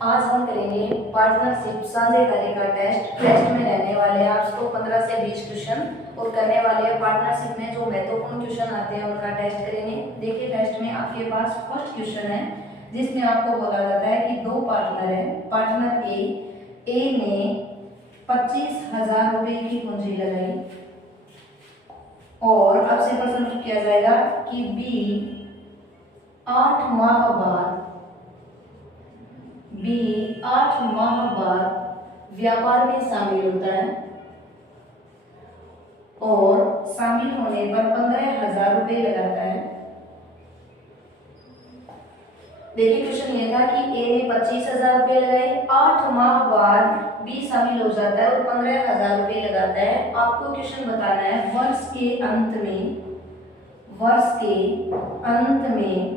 आज हम करेंगे पार्टनरशिप साझेदारी का टेस्ट में रहने वाले हैं आपको 15 से 20 क्वेश्चन और करने वाले हैं पार्टनरशिप में जो महत्वपूर्ण क्वेश्चन आते हैं उनका टेस्ट करेंगे। देखिए टेस्ट में आपके पास फर्स्ट क्वेश्चन है जिसमें आपको बोला जाता है कि दो पार्टनर है। पार्टनर ए ने 25,000 रुपए की पूंजी लगाई और आपसे प्रश्न किया जाएगा कि बी 8 माह बाद व्यापार में शामिल होता है और शामिल होने पर 15,000 रुपए लगाता है। देखिए क्वेश्चन ये था कि ए ने 25,000 रुपए लगाए, 8 माह बाद बी शामिल हो जाता है और 15,000 रुपए लगाता है। आपको क्वेश्चन बताना है वर्ष के अंत में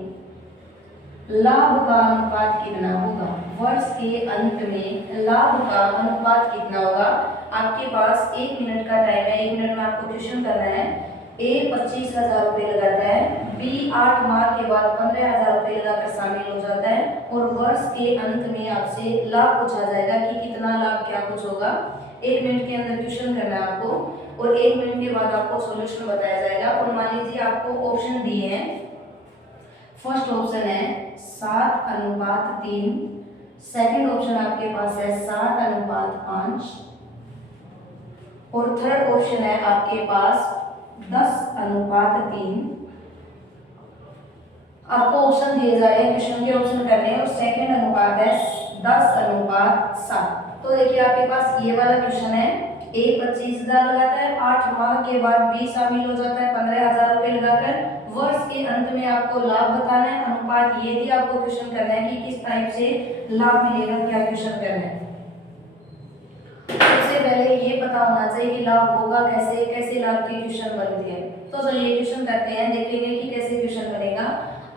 लाभ का अनुपात कितना होगा। वर्ष के अंत में लाभ का अनुपात कितना होगा। आपके पास 1 मिनट का टाइम है, 1 मिनट में आपको क्वेश्चन करना है। ए 25,000 रुपए लगाता है, बी 8 माह के बाद 15,000 रुपए लगाकर शामिल हो जाता है और वर्ष के अंत में आपसे लाभ पूछा जाएगा कि कितना लाभ क्या कुछ होगा। 1 मिनट के अंदर क्वेश्चन करना है आपको और 1 मिनट के बाद आपको सॉल्यूशन बताया जाएगा। और मान लीजिए आपको ऑप्शन दिए हैं। फर्स्ट ऑप्शन है 7:3, सेकंड ऑप्शन आपके पास है 7:5 और थर्ड ऑप्शन है आपके पास 10:3। आपको ऑप्शन दिए जा रहे हैं, क्वेश्चन के ऑप्शन करने हैं और सेकंड अनुपात है 10:7। तो देखिए आपके पास ये वाला क्वेश्चन है। ए 25,000 लगाता है, 8 माह के बाद बी शामिल हो जाता है 15,000 रुपए लगाकर। वर्ष के अंत में आपको लाभ बताना है, अनुपात ये भी आपको क्वेश्चन करना है कि किस टाइप से लाभ मिलेगा, क्या क्वेश्चन करना है। सबसे पहले ये पता होना चाहिए कि लाभ होगा कैसे, कैसे लाभ के क्वेश्चन बनते हैं। तो चलिए क्वेश्चन करते हैं, देखेंगे कि कैसे क्वेश्चन बनेगा।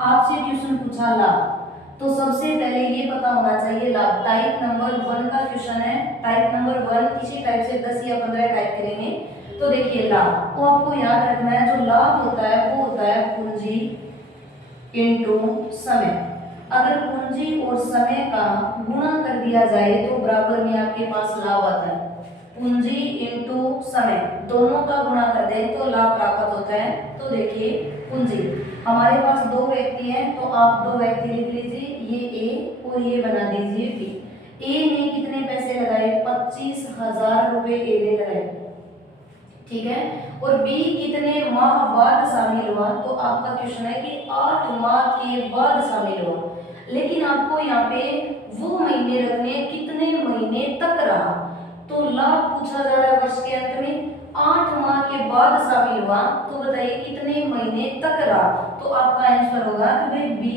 आपसे क्वेश्चन पूछा लाभ, तो सबसे पहले ये पता होना चाहिए लाभ। टाइप नंबर 1 का क्वेश्चन है। टाइप नंबर 1 इसी टाइप से 10 या 15 टाइप करेंगे। तो देखिए लाभ, तो आपको याद रखना है जो लाभ होता है वो होता है पूंजी इनटू समय। अगर पूंजी और समय का गुणा कर दिया जाए तो बराबर में आपके पास लाभ आता है। पूंजी इनटू समय दोनों का गुणा कर दें तो लाभ प्राप्त होता है। तो देखिए पूंजी, हमारे पास दो व्यक्ति हैं तो आप दो व्यक्ति लिख लीजिए, ये ए और ये बना दीजिए बी। ए ने कितने पैसे लगाए, 25,000 रुपए ए ने लगाए, ठीक है। और बी कितने माह बाद शामिल हुआ, तो आपका क्वेश्चन है कि 8 माह के बाद शामिल हुआ। लेकिन आपको यहाँ पे वो महीने रखने कितने महीने तक रहा। तो लाभ पूछा जा रहा है वर्ष के अंत में, 8 माह के बाद शामिल हुआ, तो बताइए कितने महीने तक रहा। तो आपका आंसर होगा कि भाई बी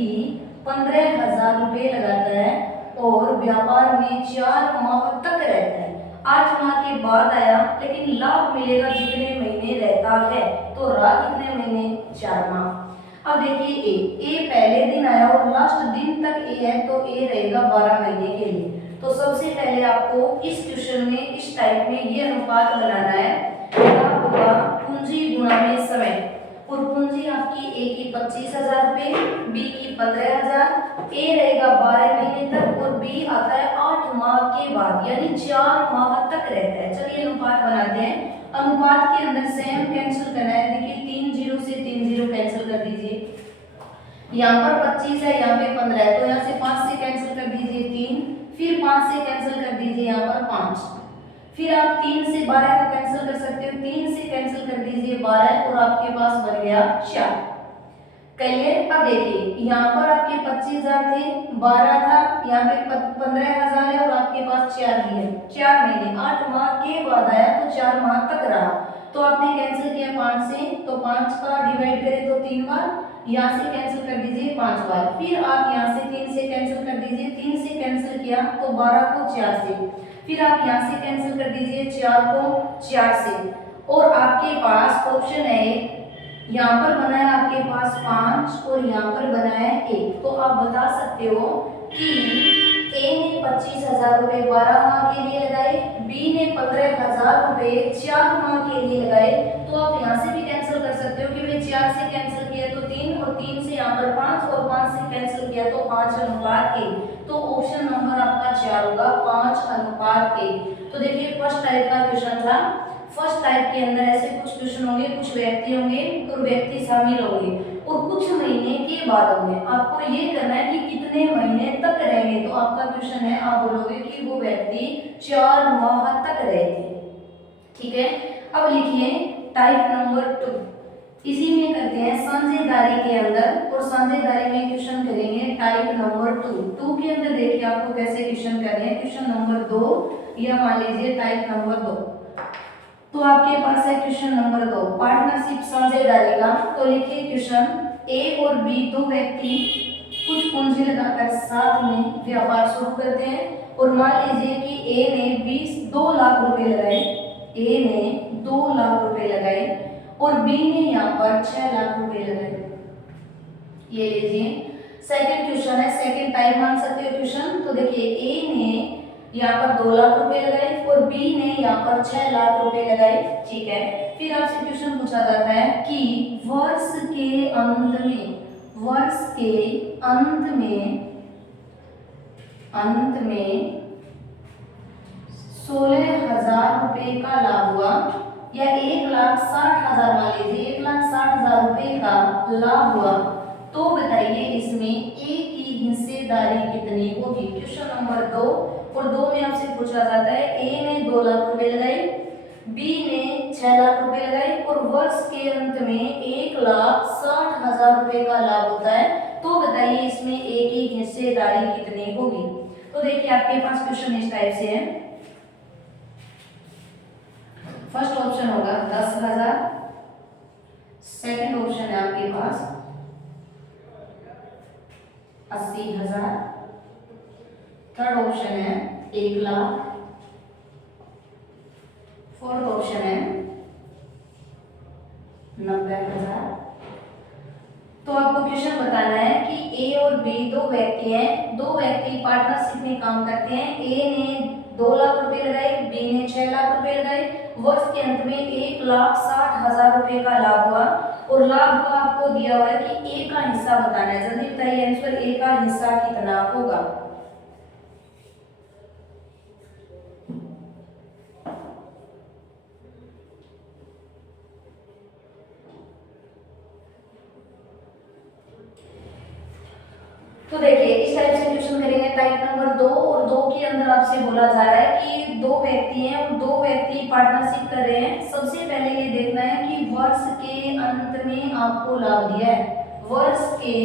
15,000 रुपए लगाता है और व्यापार में 4 माह तक रहता है। 8 माह के बाद आया लेकिन लाभ मिलेगा जितने महीने रहता है, तो रहा कितने महीने, 4 माह। अब देखिए ए पहले दिन आया और लास्ट दिन तक ए है तो ए रहेगा 12 महीने के लिए। तो सबसे पहले आपको इस क्वेश्चन में इस टाइप में ये अनुपात बनाना है। लाभ होगा पूंजी गुणा में समय, और पूंजी आपकी ए की 25,000 रुपए, बी की 15,000, ए रहेगा 12 महीने तक और बी आता है 8 माह के बाद, यानी 4 माह तक रहता है। चलिए अनुपात बनाते हैं। अनुपात के अंदर सेम कैंसिल करना है। देखिए 3 0 से 3 0 कैंसिल कर दीजिए। यहाँ पर 25 है, यहाँ पे 15 है, तो यहाँ से 5 से कैंसिल कर दीजिए 3, फिर 5 से कैंसिल कर दीजिए यहाँ पर 5, फिर आप 3 से 12 को कैंसिल कर सकते हो, 3 से कैंसिल कर दीजिए 12 और आपके पास बन गया 4। कहिए अब देखिए यहाँ पर आपके 25,000 थे, 12 था, यहाँ पे 15,000 है और आपके पास 4 भी है। 4 महीने 8 माह के बाद आया तो 4 माह तक रहा। तो आपने कैंसिल किया 5 से, तो 5 का डिवाइड करें तो 3 बार, यहाँ से कैंसिल कर दीजिए 5 बार, फिर आप यहाँ से 3 से कैंसिल कर दीजिए, 3 से कैंसिल किया तो 12 को 4 से, फिर आप यहाँ से कैंसिल कर दीजिए 4 को 4 से, और आपके पास ऑप्शन है यहाँ पर बना है आपके पास 5 और यहाँ पर बना है 1। तो आप बता सकते हो कि ए ने 25,000 रुपए 12 माह के लिए लगाए, बी ने 15,000 रुपए 4 माह के लिए लगाए। तो आप यहाँ से भी कैंसिल कर सकते हो कि भाई 4 से कैंसिल किया तो 3 और 3 से यहाँ पर 5 और 5 से कैंसिल किया तो 5:1। तो ऑप्शन नंबर आपका 4 होगा, 5:1। तो देखिए फर्स्ट टाइप का क्वेश्चन था। फर्स्ट टाइप के अंदर ऐसे कुछ क्वेश्चन होंगे, कुछ व्यक्ति होंगे और व्यक्ति शामिल होंगे और कुछ महीने के बाद होंगे। आपको ये करना है कि कितने महीने तक रहेंगे। तो आपका क्वेश्चन है, आप बोलोगे कि वो व्यक्ति 4 माह तक रहे थे। ठीक है, अब लिखिए टाइप नंबर 2। इसी में करते हैं साझेदारी के अंदर, और साझेदारी में क्वेश्चन करेंगे टाइप नंबर 2 के अंदर। देखिए आपको कैसे क्वेश्चन करने हैं। क्वेश्चन नंबर 2 या मान लीजिए टाइप नंबर 2। तो आपके पास है क्वेश्चन नंबर 2 पार्टनरशिप साझेदारी का। तो लिखिए क्वेश्चन, ए और बी दो व्यक्ति कुछ पूंजी लगाकर साथ में व्यापार शुरू करते हैं और मान लीजिए कि ए ने 2 लाख रुपए लगाए, ए ने 2 लाख रुपए लगाए और बी ने यहाँ पर 6 लाख रुपए लगाए। ये लीजिए सेकंड क्वेश्चन है, सेकंड टाइप मान सकते हो क्वेश्चन। तो देखिए ए ने यहाँ पर 2 लाख रुपए लगाए और बी ने यहाँ पर 6 लाख रुपए लगाए। ठीक है, फिर आपसे क्वेश्चन पूछा जाता है कि वर्ष के अंत में 16,000 रुपए का लाभ हुआ या 1,60,000, मान लीजिए 1,60,000 रुपए का लाभ हुआ, तो बताइए इसमें ए की हिस्सेदारी कितनी होगी। क्वेश्चन नंबर 2 और 2 में आपसे पूछा जाता है ए ने 2 लाख रुपए लगाए, बी ने 6 लाख रुपए लगाए और वर्ष के अंत में 1,60,000 रुपए का लाभ होता है, तो बताइए इसमें ए की हिस्सेदारी कितनी होगी। तो देखिए आपके पास क्वेश्चन इस टाइप से है। फर्स्ट ऑप्शन होगा 10,000, सेकंड ऑप्शन है आपके पास 80,000, थर्ड ऑप्शन है 1 लाख, फोर्थ ऑप्शन है 90,000। तो आपको क्वेश्चन बताना है कि ए और बी दो व्यक्ति हैं, दो व्यक्ति पार्टनरशिप में काम करते हैं। ए ने 2 लाख रुपए लगाए, बी ने 6 लाख रुपए लगाए। वर्ष के अंत में 1,60,000 रुपए का लाभ हुआ और लाभ का आपको दिया हुआ है कि ए का हिस्सा बताना है। जल्दी बताइए आंसर, ए का हिस्सा कितना होगा। तो देखिए इस टाइप से क्वेश्चन करेंगे टाइप नंबर 2 और 2 के अंदर आपसे बोला जा रहा है कि दो व्यक्ति हैं और दो व्यक्ति पार्टनरशिप कर रहे हैं। सबसे पहले ये देखना है कि वर्ष के अंत में आपको लाभ दिया है, वर्ष के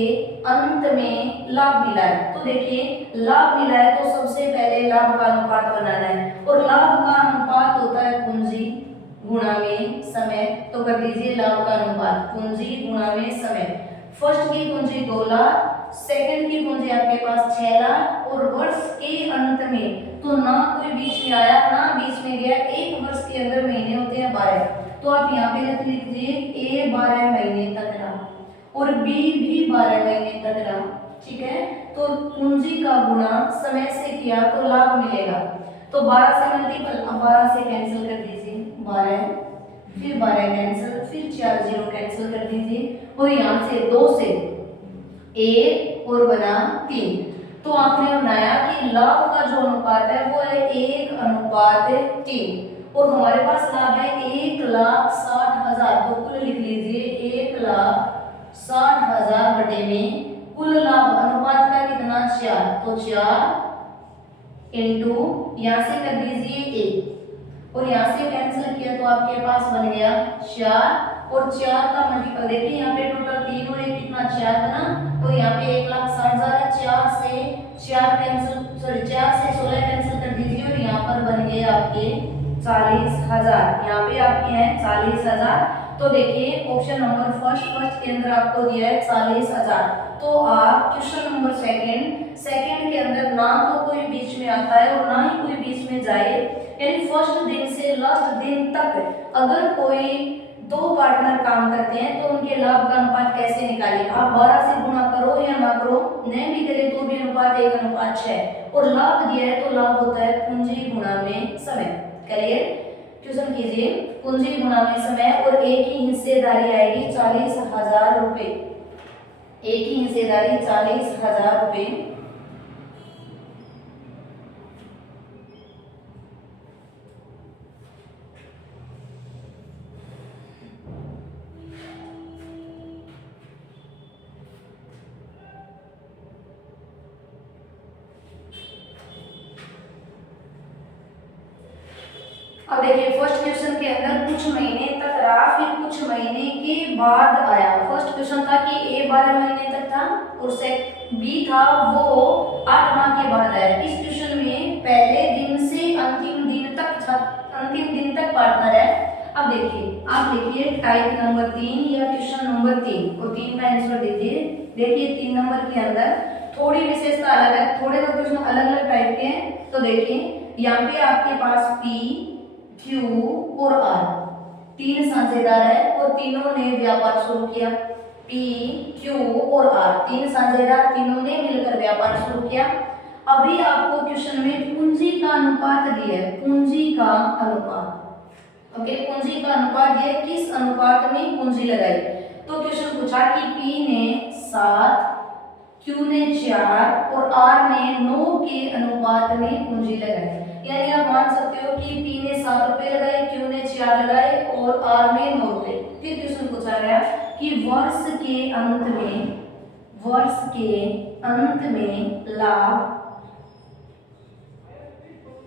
अंत में लाभ मिला है। तो देखिए लाभ मिला है तो सबसे पहले लाभ का अनुपात बनाना है और लाभ का अनुपात होता है पूंजी गुणा में समय। तो कर दीजिए लाभ का अनुपात पूंजी गुणा में समय। फर्स्ट की पूंजी 2 लाख, सेकंड की पूंजी आपके पास 6 लाख और वर्ष के अंत में तो ना कोई बीच में आया ना बीच में गया। एक वर्ष के अंदर महीने होते हैं 12, तो आप यहाँ पे लिख लीजिए ए 12 महीने तक रहा और बी भी 12 महीने तक रहा। ठीक है, तो पूंजी का गुणा समय से किया तो लाभ मिलेगा। तो 12 से मल्टीपल, अब 12 से कैंसिल कर दीजिए 12, फिर 12 कैंसिल, फिर 4 0 कैंसिल कर दीजिए और यहाँ से 2 से 1 और बना 3। तो आपने बनाया कि लाभ का जो अनुपात है वो है 1:3 और हमारे पास लाभ है 1,60,000। तो कुल लिख लीजिए 1,60,000 बटे में कुल लाभ अनुपात का कितना 4, तो 4 इंटू यहाँ से कर दीजिए 1 और यहाँ से कैंसिल किया तो आपके पास बन गया 4 और 4 का मल्टीपल देखिए यहाँ पे टोटल 3 और 1 कितना 4 बना और यहाँ पे 1,60,000 है। 4 से 4 कैंसिल, सॉरी 4 से 16 कैंसिल कर दीजिए और यहाँ पर बन गए आपके 40,000। यहाँ पे आपके हैं 40,000। तो देखिए ऑप्शन नंबर फर्स्ट के अंदर आपको दिया है 40,000। तो आप क्वेश्चन नंबर सेकंड के अंदर ना तो कोई बीच में आता है और ना ही कोई बीच में जाए, यानी फर्स्ट दिन से लास्ट दिन तक अगर कोई दो पार्टनर काम करते हैं तो उनके लाभ का अनुपात कैसे निकालें। आप 12 से गुणा करो या ना करो, नहीं भी करें तो भी अनुपात 1:6 और लाभ दिया है तो लाभ होता है पूंजी गुणा में समय। क्लियर, क्वेश्चन कीजिए पूंजी गुणा में समय और ए की हिस्सेदारी आएगी 40,000 रुपए। ए की हिस्सेदारी 40,000 रुपये। अब देखिए फर्स्ट क्वेश्चन के अंदर कुछ महीने तक रहा, फिर कुछ महीने के बाद आया। फर्स्ट क्वेश्चन था कि ए 12 महीने तक था और से बी था वो 8 माह के बाद आया। इस क्वेश्चन में पहले दिन से अंतिम दिन तक पार्टनर है। अब देखिए आप देखिए टाइप नंबर 3 या क्वेश्चन नंबर 3 और 3 का आंसर दीजिए। देखिए 3 नंबर के अंदर थोड़ी विशेषता अलग है, थोड़े तो क्वेश्चन अलग अलग टाइप के हैं। तो देखिए यहाँ पे आपके पास पी, क्यू और आर 3 साझेदार है और तीनों ने व्यापार शुरू किया। पी, क्यू और आर 3 साझेदार, तीनों ने मिलकर व्यापार शुरू किया। अभी आपको क्वेश्चन में पूंजी का अनुपात दिया है, पूंजी का अनुपात। ओके, पूंजी का अनुपात दिया, किस अनुपात में पूंजी लगाई। तो क्वेश्चन पूछा कि पी ने 7, क्यू ने 4 और आर ने 9 के अनुपात में पूंजी लगाई। यानी आप मान सकते हो कि पी ने 7 रुपए लगाए, क्यू ने 4 लगाए और आर ने 9 रुपए। फिर क्वेश्चन पूछा गया कि वर्ष के अंत में लाभ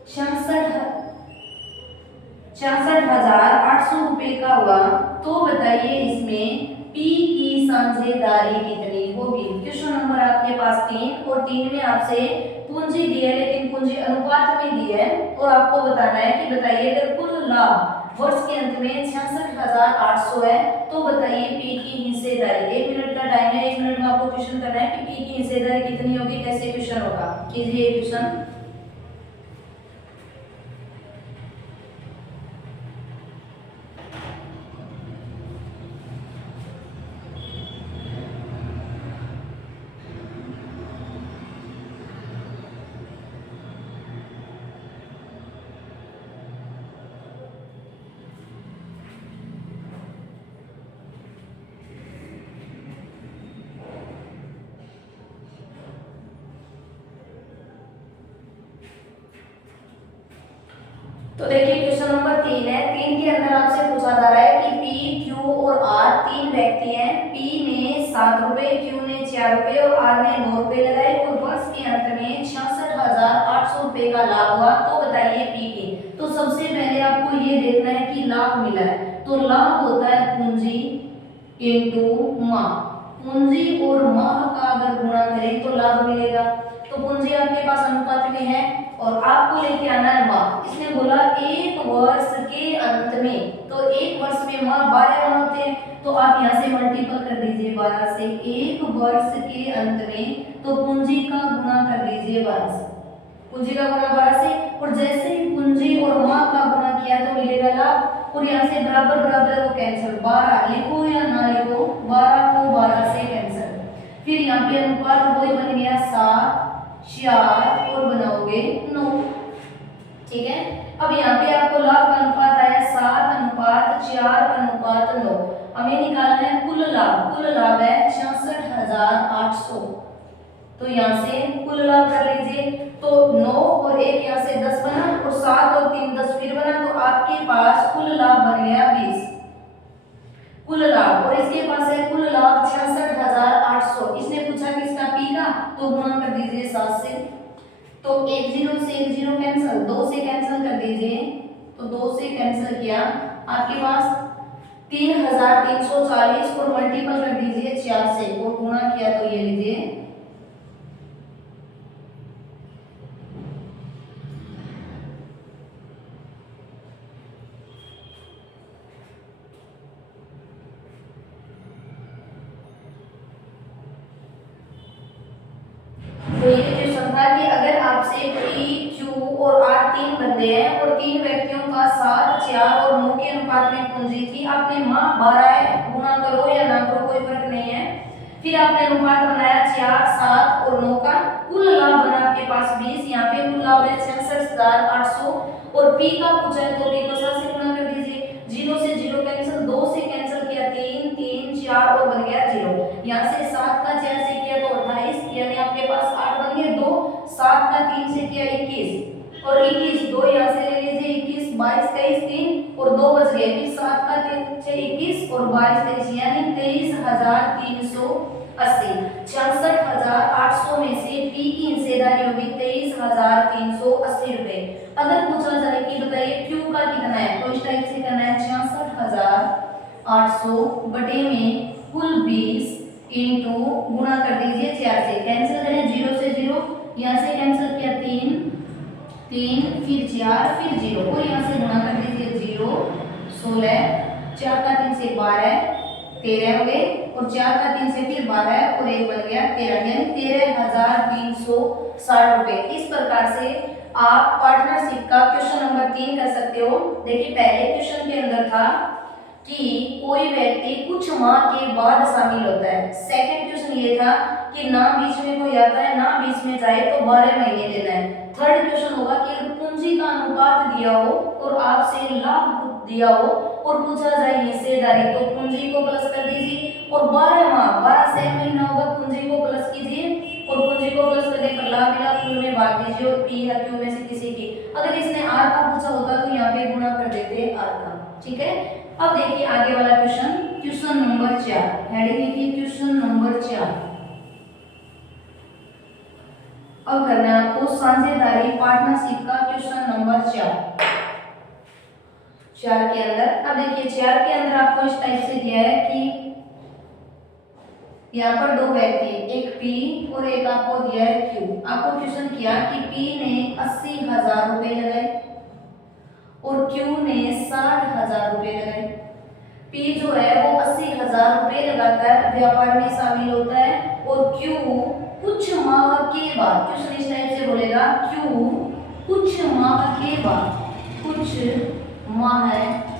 66,800 रुपए का हुआ। तो बताइए इसमें पी की साझेदारी कितनी होगी। क्वेश्चन नंबर आपके पास 3 और 3 में आपसे पूंजी दी है, लेकिन पूंजी अनुपात में दी है और आपको बताना है कि बताइए अगर कुल लाभ वर्ष के अंत में 66,800 है तो बताइए पी की हिस्सेदारी। 1 मिनट का टाइम है, 1 मिनट में आपको क्वेश्चन करना है कि पी की हिस्सेदारी कितनी होगी, कैसे क्वेश्चन होगा। कीजिए क्वेश्चन। तो देखिए क्वेश्चन नंबर 3 है। 3 के अंदर आपसे पूछा जा रहा है कि पी, क्यू और आर 3 व्यक्ति हैं। पी ने 7 रुपए, क्यू ने 4 रुपए और आर ने 9 रुपए लगाए और वर्ष के अंत में 66,800 रुपए का लाभ हुआ। तो बताइए पी की। तो सबसे पहले आपको ये देखना है कि लाभ मिला है, तो लाभ होता है पूंजी इंटू माह। पूंजी और माह का अगर गुणा करें तो लाभ मिलेगा। तो पूंजी आपके पास अनुपात में है और आपको लेके आना है माह। इसने बोला एक वर्ष के अंत में, तो एक वर्ष में माह 12 माह होते हैं, तो आप यहाँ से मल्टीपल कर दीजिए 12 से। एक वर्ष के अंत में तो पूंजी का गुणा कर दीजिए 12 से, पूंजी का गुणा 12 से। और जैसे ही पूंजी और माह का गुणा किया तो मिलेगा लाभ। और यहाँ से बराबर बराबर को कैंसिल, 12 लिखो या ना लिखो, 12 को 12 से कैंसिल। फिर यहाँ पे अनुपात वही बन गया 7, 4 और बनाओगे 9। ठीक है, अब यहाँ पे आपको लाभ का अनुपात आया 7:4:9। हमें निकालना है कुल लाभ। कुल लाभ है 66,800। तो यहाँ से कुल लाभ कर लीजिए। तो 9 और 1 यहाँ से 10 बना और 7 और 3 10 फिर बना, तो आपके पास कुल लाभ बन गया 20 कुल लाभ। और इसके पास है कुल लाभ 66,800। इसने पूछा किसका, पी का, तो गुणा कर दीजिए 7 से। तो 1 0 से 1 0 कैंसिल, 2 से कैंसिल कर दीजिए। तो 2 से कैंसिल किया, आपके पास 3,340 और मल्टीपल कर दीजिए 4 से और गुणा किया तो ये लीजिए तो ये क्वेश्चन था कि अगर आपसे पी, क्यू और आर 3 बंदे हैं और 3 व्यक्तियों का 7, 4 और 9 के अनुपात में पूंजी थी। आपने माह 12 है, गुणा करो या ना करो कोई फर्क नहीं है। फिर आपने अनुपात बनाया 4, 7 और 9 का। कुल लाभ बना आपके पास 20। यहाँ पे कुल लाभ है 66,800 और पी का पूछा है तो पी को 7 से गुणा कर दीजिए। 0 से 0 कैंसिल, 2 से कैंसिल किया 3, 3 4 और बन गया 0। यहाँ से 7 का 7 का 3 से किया 21 और 21 दो यहाँ से ले लीजिए 21 22 23 3 और 2 बच गए, फिर 7 का 3 से 21 और 22 23 यानी 23,380। 66,800 में से पी की हिस्सेदारी होगी 23,380 रुपए। अगर पूछा जाए कि बताइए क्यू का कितना है तो इस टाइप से करना है 66,800 बटे में कुल 20 इंटू गुणा कर दीजिए 4 से, कैंसिल करें 0 से 0, यहाँ से कैंसिल किया 3 फिर 4 फिर 0 और यहाँ से गुणा कर दीजिए 0 16, 4 का 3 से 12 13 हो गए और 4 का 3 से फिर 12 और 1 बन गया 13 यानी 13,360 रुपए। इस प्रकार से आप पार्टनरशिप का क्वेश्चन नंबर 3 कर सकते हो। देखिए पहले क्वेश्चन के अंदर था कि कोई व्यक्ति कुछ माह के बाद शामिल होता है। सेकंड क्वेश्चन ये था कि ना बीच में कोई आता है ना बीच में जाए तो 12 महीने देना है। थर्ड क्वेश्चन होगा कि अगर पूंजी का अनुपात दिया हो और आपसे लाभ दिया हो और पूछा जाए हिस्सेदारी तो पूंजी को प्लस कर दीजिए और 12 माह 12 से महीना होगा पूंजी को प्लस कीजिए और पूंजी को प्लस करने पर लाभ मिला कुल में बांट दीजिए और पी या क्यू में से किसी की। अगर इसने आर का पूछा होता तो यहाँ पे गुणा कर देते आर का। ठीक है, अब देखिए आगे वाला क्वेश्चन, क्वेश्चन नंबर 4, हेडिंग लिखिए क्वेश्चन नंबर 4। अब करना है आपको साझेदारी पार्टनरशिप का क्वेश्चन नंबर 4 के अंदर। अब देखिए 4 के अंदर आपको इस टाइप से दिया है कि यहाँ पर दो व्यक्ति, एक पी और एक आपको दिया है क्यू। आपको क्वेश्चन किया कि पी ने 80,000 रुपए लगाए और क्यू ने 60,000 रुपए लगाए। पी जो है वो 80,000 रुपए लगाकर व्यापार में शामिल होता है और क्यू कुछ माह के बाद, क्वेश्चन इस टाइप से बोलेगा क्यू कुछ माह के बाद, कुछ माह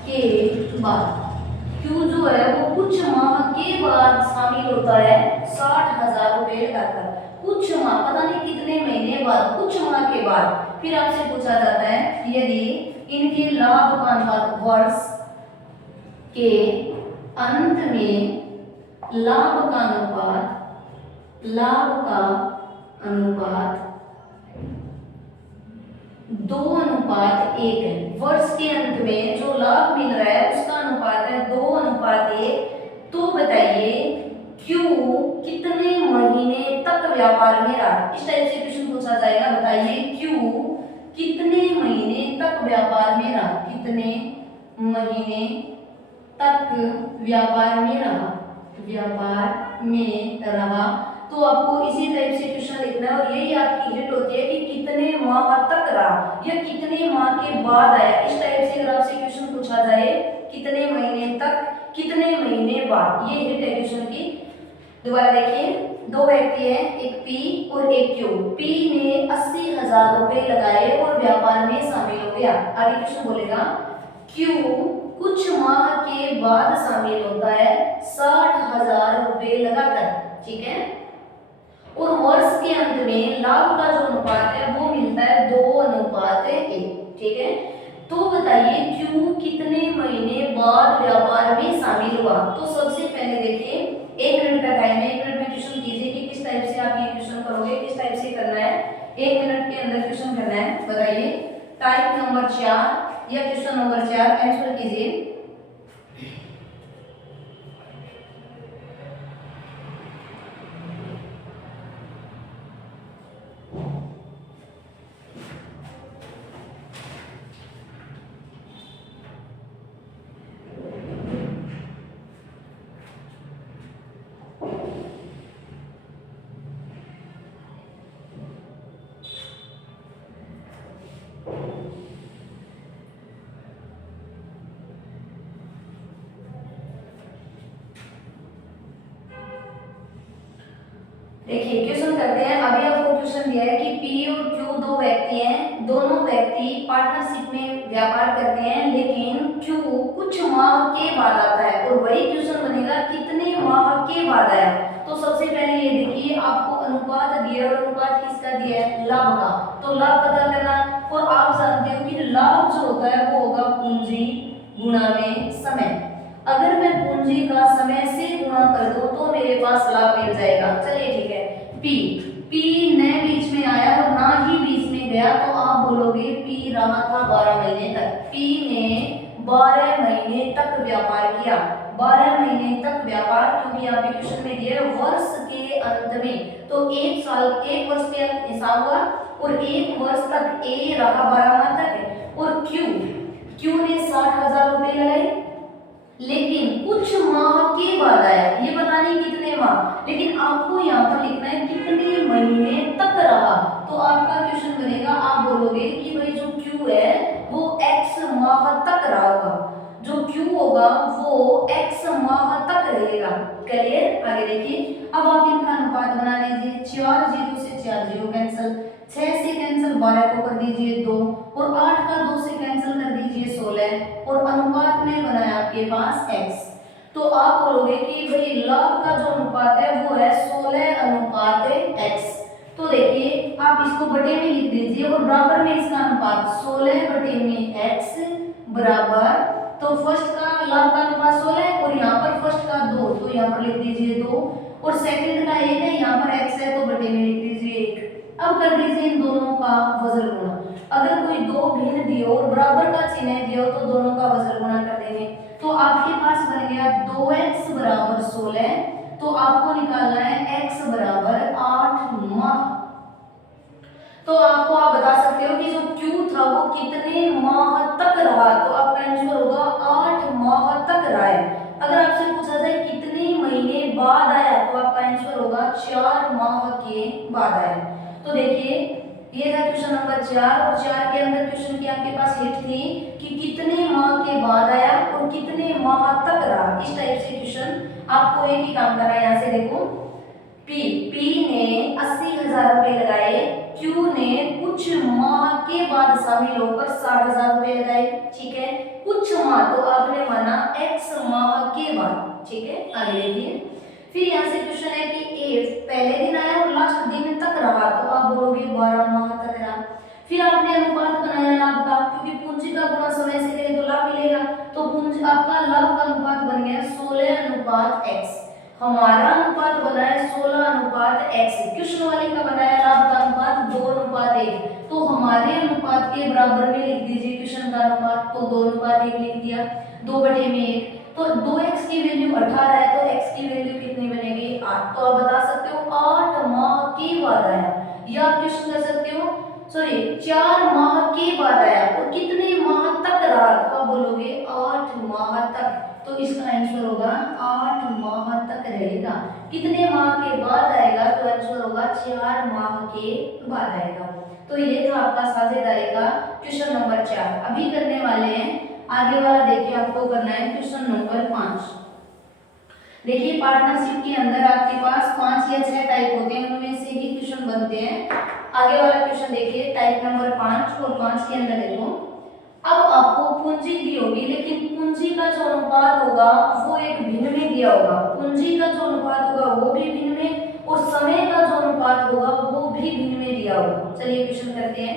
के बाद क्यू जो है वो कुछ माह के बाद शामिल होता है 60,000 रुपए लगाकर। कुछ माह पता नहीं कितने महीने बाद, कुछ माह के बाद। फिर आपसे पूछा जाता है यदि इनके लाभ का अनुपात वर्ष के अंत में लाभ का अनुपात 2:1 है। वर्ष के अंत में जो लाभ मिल रहा है उसका अनुपात है 2:1। तो बताइए क्यू कितने महीने तक व्यापार में रहा। इस टाइप से क्वेश्चन पूछा जाएगा, बताइए क्यू कितने महीने तक व्यापार में रहा, कितने महीने तक व्यापार में रहा। तो आपको इसी टाइप से क्वेश्चन लिखना है और यही आपकी हिंट होती है कि कितने माह तक रहा या कितने माह के बाद आया। इस टाइप से अगर आपसे क्वेश्चन पूछा जाए कितने महीने तक कितने महीने बाद, ये हिंट है क्वेश्चन की। दोबारा देखिए, दो व्यक्ति हैं, एक पी और एक क्यू। पी ने 80,000 रुपए लगाए और व्यापार में शामिल हो गया। आगे क्वेश्चन बोलेगा क्यू कुछ माह के बाद शामिल होता है 60,000 रुपए लगाकर। ठीक है, और वर्ष के अंत में लाभ का जो अनुपात है वो मिलता है 2:1। ठीक है, तो बताइए क्यू कितने महीने बाद व्यापार में शामिल हुआ। तो सबसे पहले देखिए 1 मिनट का टाइम है, 1 मिनट में क्वेश्चन कीजिए कि किस टाइप से आप ये क्वेश्चन करोगे, किस टाइप से करना है। 1 मिनट के अंदर क्वेश्चन करना है। बताइए टाइप नंबर 4 या क्वेश्चन नंबर 4 आंसर कीजिए। देखिए क्वेश्चन करते हैं। अभी आपको क्वेश्चन दिया है कि पी और क्यू दो व्यक्ति हैं, दोनों व्यक्ति पार्टनरशिप में व्यापार करते हैं, लेकिन क्यू कुछ माह के बाद आता है और वही क्वेश्चन बनेगा कितने माह के बाद आया। तो सबसे पहले ये देखिए आपको अनुपात दिया और अनुपात किसका दिया है, लाभ का। तो लाभ पता करना, और आप जानते हो कि लाभ जो होता है वो होगा पूंजी गुणा में समय। अगर मैं पूंजी का समय से गुणा कर दूं तो मेरे पास लाभ मिल जाएगा। चलिए ठीक है, P पी न बीच में आया और ना ही बीच में गया तो आप बोलोगे पी रहा था 12 महीने तक। पी ने 12 महीने तक व्यापार किया। 12 महीने तक व्यापार, क्योंकि यहाँ पे क्वेश्चन में दिया है वर्ष के अंत में, तो एक साल, एक वर्ष पे हिसाब हुआ और एक वर्ष तक ए रहा 12 माह तक। और क्यू ने 60,000 रुपए लगाए, लेकिन कुछ माह के बाद आया, ये पता नहीं कितने माह, लेकिन आपको यहाँ पर लिखना है कितने महीने तक रहा। तो आपका क्वेश्चन बनेगा, आप बोलोगे कि भाई जो क्यू है वो x माह तक रहा होगा, जो क्यू होगा वो x माह तक रहेगा। क्लियर? आगे देखिए, अब आप इनका अनुपात बना लीजिए। 4 0 से 4 0 कैंसिल, 6 से कैंसिल 12 को कर दीजिए 2 और 8 का 2 से कैंसिल कर दीजिए 16 और अनुपात में बनाया आपके पास x। तो आप बोलोगे कि भाई लाभ का जो अनुपात है वो है 16 अनुपात x। तो देखिए आप इसको बटे में लिख दीजिए और बराबर में इसका अनुपात 16 बटे में x बराबर, तो फर्स्ट का लाभ का अनुपात 16 और यहाँ पर फर्स्ट का 2, तो यहाँ पर लिख दीजिए 2 और सेकंड का 1 है, यहाँ पर x है तो बटे में लिख दीजिए 1। अब कर दीजिए इन दोनों का वज्र गुणा। अगर कोई दो भिन्न दियो और बराबर का चिन्ह दियो तो दोनों का वज्र गुणा कर देंगे, तो आपके पास बन गया 2x बराबर 16, तो आपको निकालना है x बराबर 8 माह। तो आपको आप बता सकते हो कि जो Q था वो कितने माह तक रहा, तो आपका आंसर होगा 8 माह तक रहा है। अगर आपसे पूछा जाए कितने महीने बाद आया तो आपका आंसर होगा 4 माह के बाद आया। तो देखिए ये था क्वेश्चन नंबर 4 और 4 के अंदर क्वेश्चन की आपके पास हिट थी कि कितने माह के बाद आया और कितने माह तक रहा। इस टाइप से क्वेश्चन आपको एक ही काम करना है। यहाँ से देखो पी ने 80,000 रुपए लगाए, क्यू ने कुछ माह के बाद शामिल होकर 60,000 रुपए लगाए। ठीक है, कुछ माह तो आपने माना x माह के बाद। ठीक है, आगे देखिए। फिर यहाँ से क्वेश्चन है कि ए पहले दिन आया और लास्ट दिन तक रहा, तो आप बोलोगे 12 माह तक रहा। फिर आपने अनुपात बनाया लाभ का, क्योंकि पूंजी का गुणा समय से करें तो लाभ मिलेगा, तो पूंजी आपका लाभ का अनुपात बन गया 16 अनुपात x। हमारा अनुपात बना है 16 अनुपात x, क्वेश्चन वाले का बनाया लाभ का अनुपात 2 अनुपात 1, तो हमारे अनुपात के बराबर में लिख दीजिए क्वेश्चन का अनुपात, तो 2 अनुपात 1 लिख दिया, 2 बटे में 1, तो 2x की वैल्यू 18 है तो x की वैल्यू कितनी बनेगी 8। तो आप बता सकते हो 8 माह के बाद आया, या आप क्वेश्चन कर सकते हो 4 माह के बाद आया और कितने माह तक रहा, तो आप बोलोगे 8 माह तक। तो इसका आंसर होगा 8 माह तक रहेगा। कितने माह के बाद आएगा, तो आंसर होगा 4 माह के बाद आएगा। तो ये था आपका साझेदारी का क्वेश्चन नंबर 4। अभी करने वाले हैं आगे वाला, देखिए आपको करना है क्वेश्चन नंबर 5। देखिए पार्टनरशिप के अंदर आपके पास 5 या 6 टाइप होते हैं, उनमें से ही क्वेश्चन बनते हैं। आगे वाला क्वेश्चन देखिए टाइप नंबर 5 और 5 के अंदर देखो, अब आपको पूंजी दी होगी लेकिन पूंजी का जो अनुपात होगा वो एक भिन्न में दिया होगा, पूंजी का जो अनुपात होगा वो भी भिन्न में और समय का जो अनुपात होगा वो भी भिन्न में दिया होगा। चलिए क्वेश्चन करते हैं।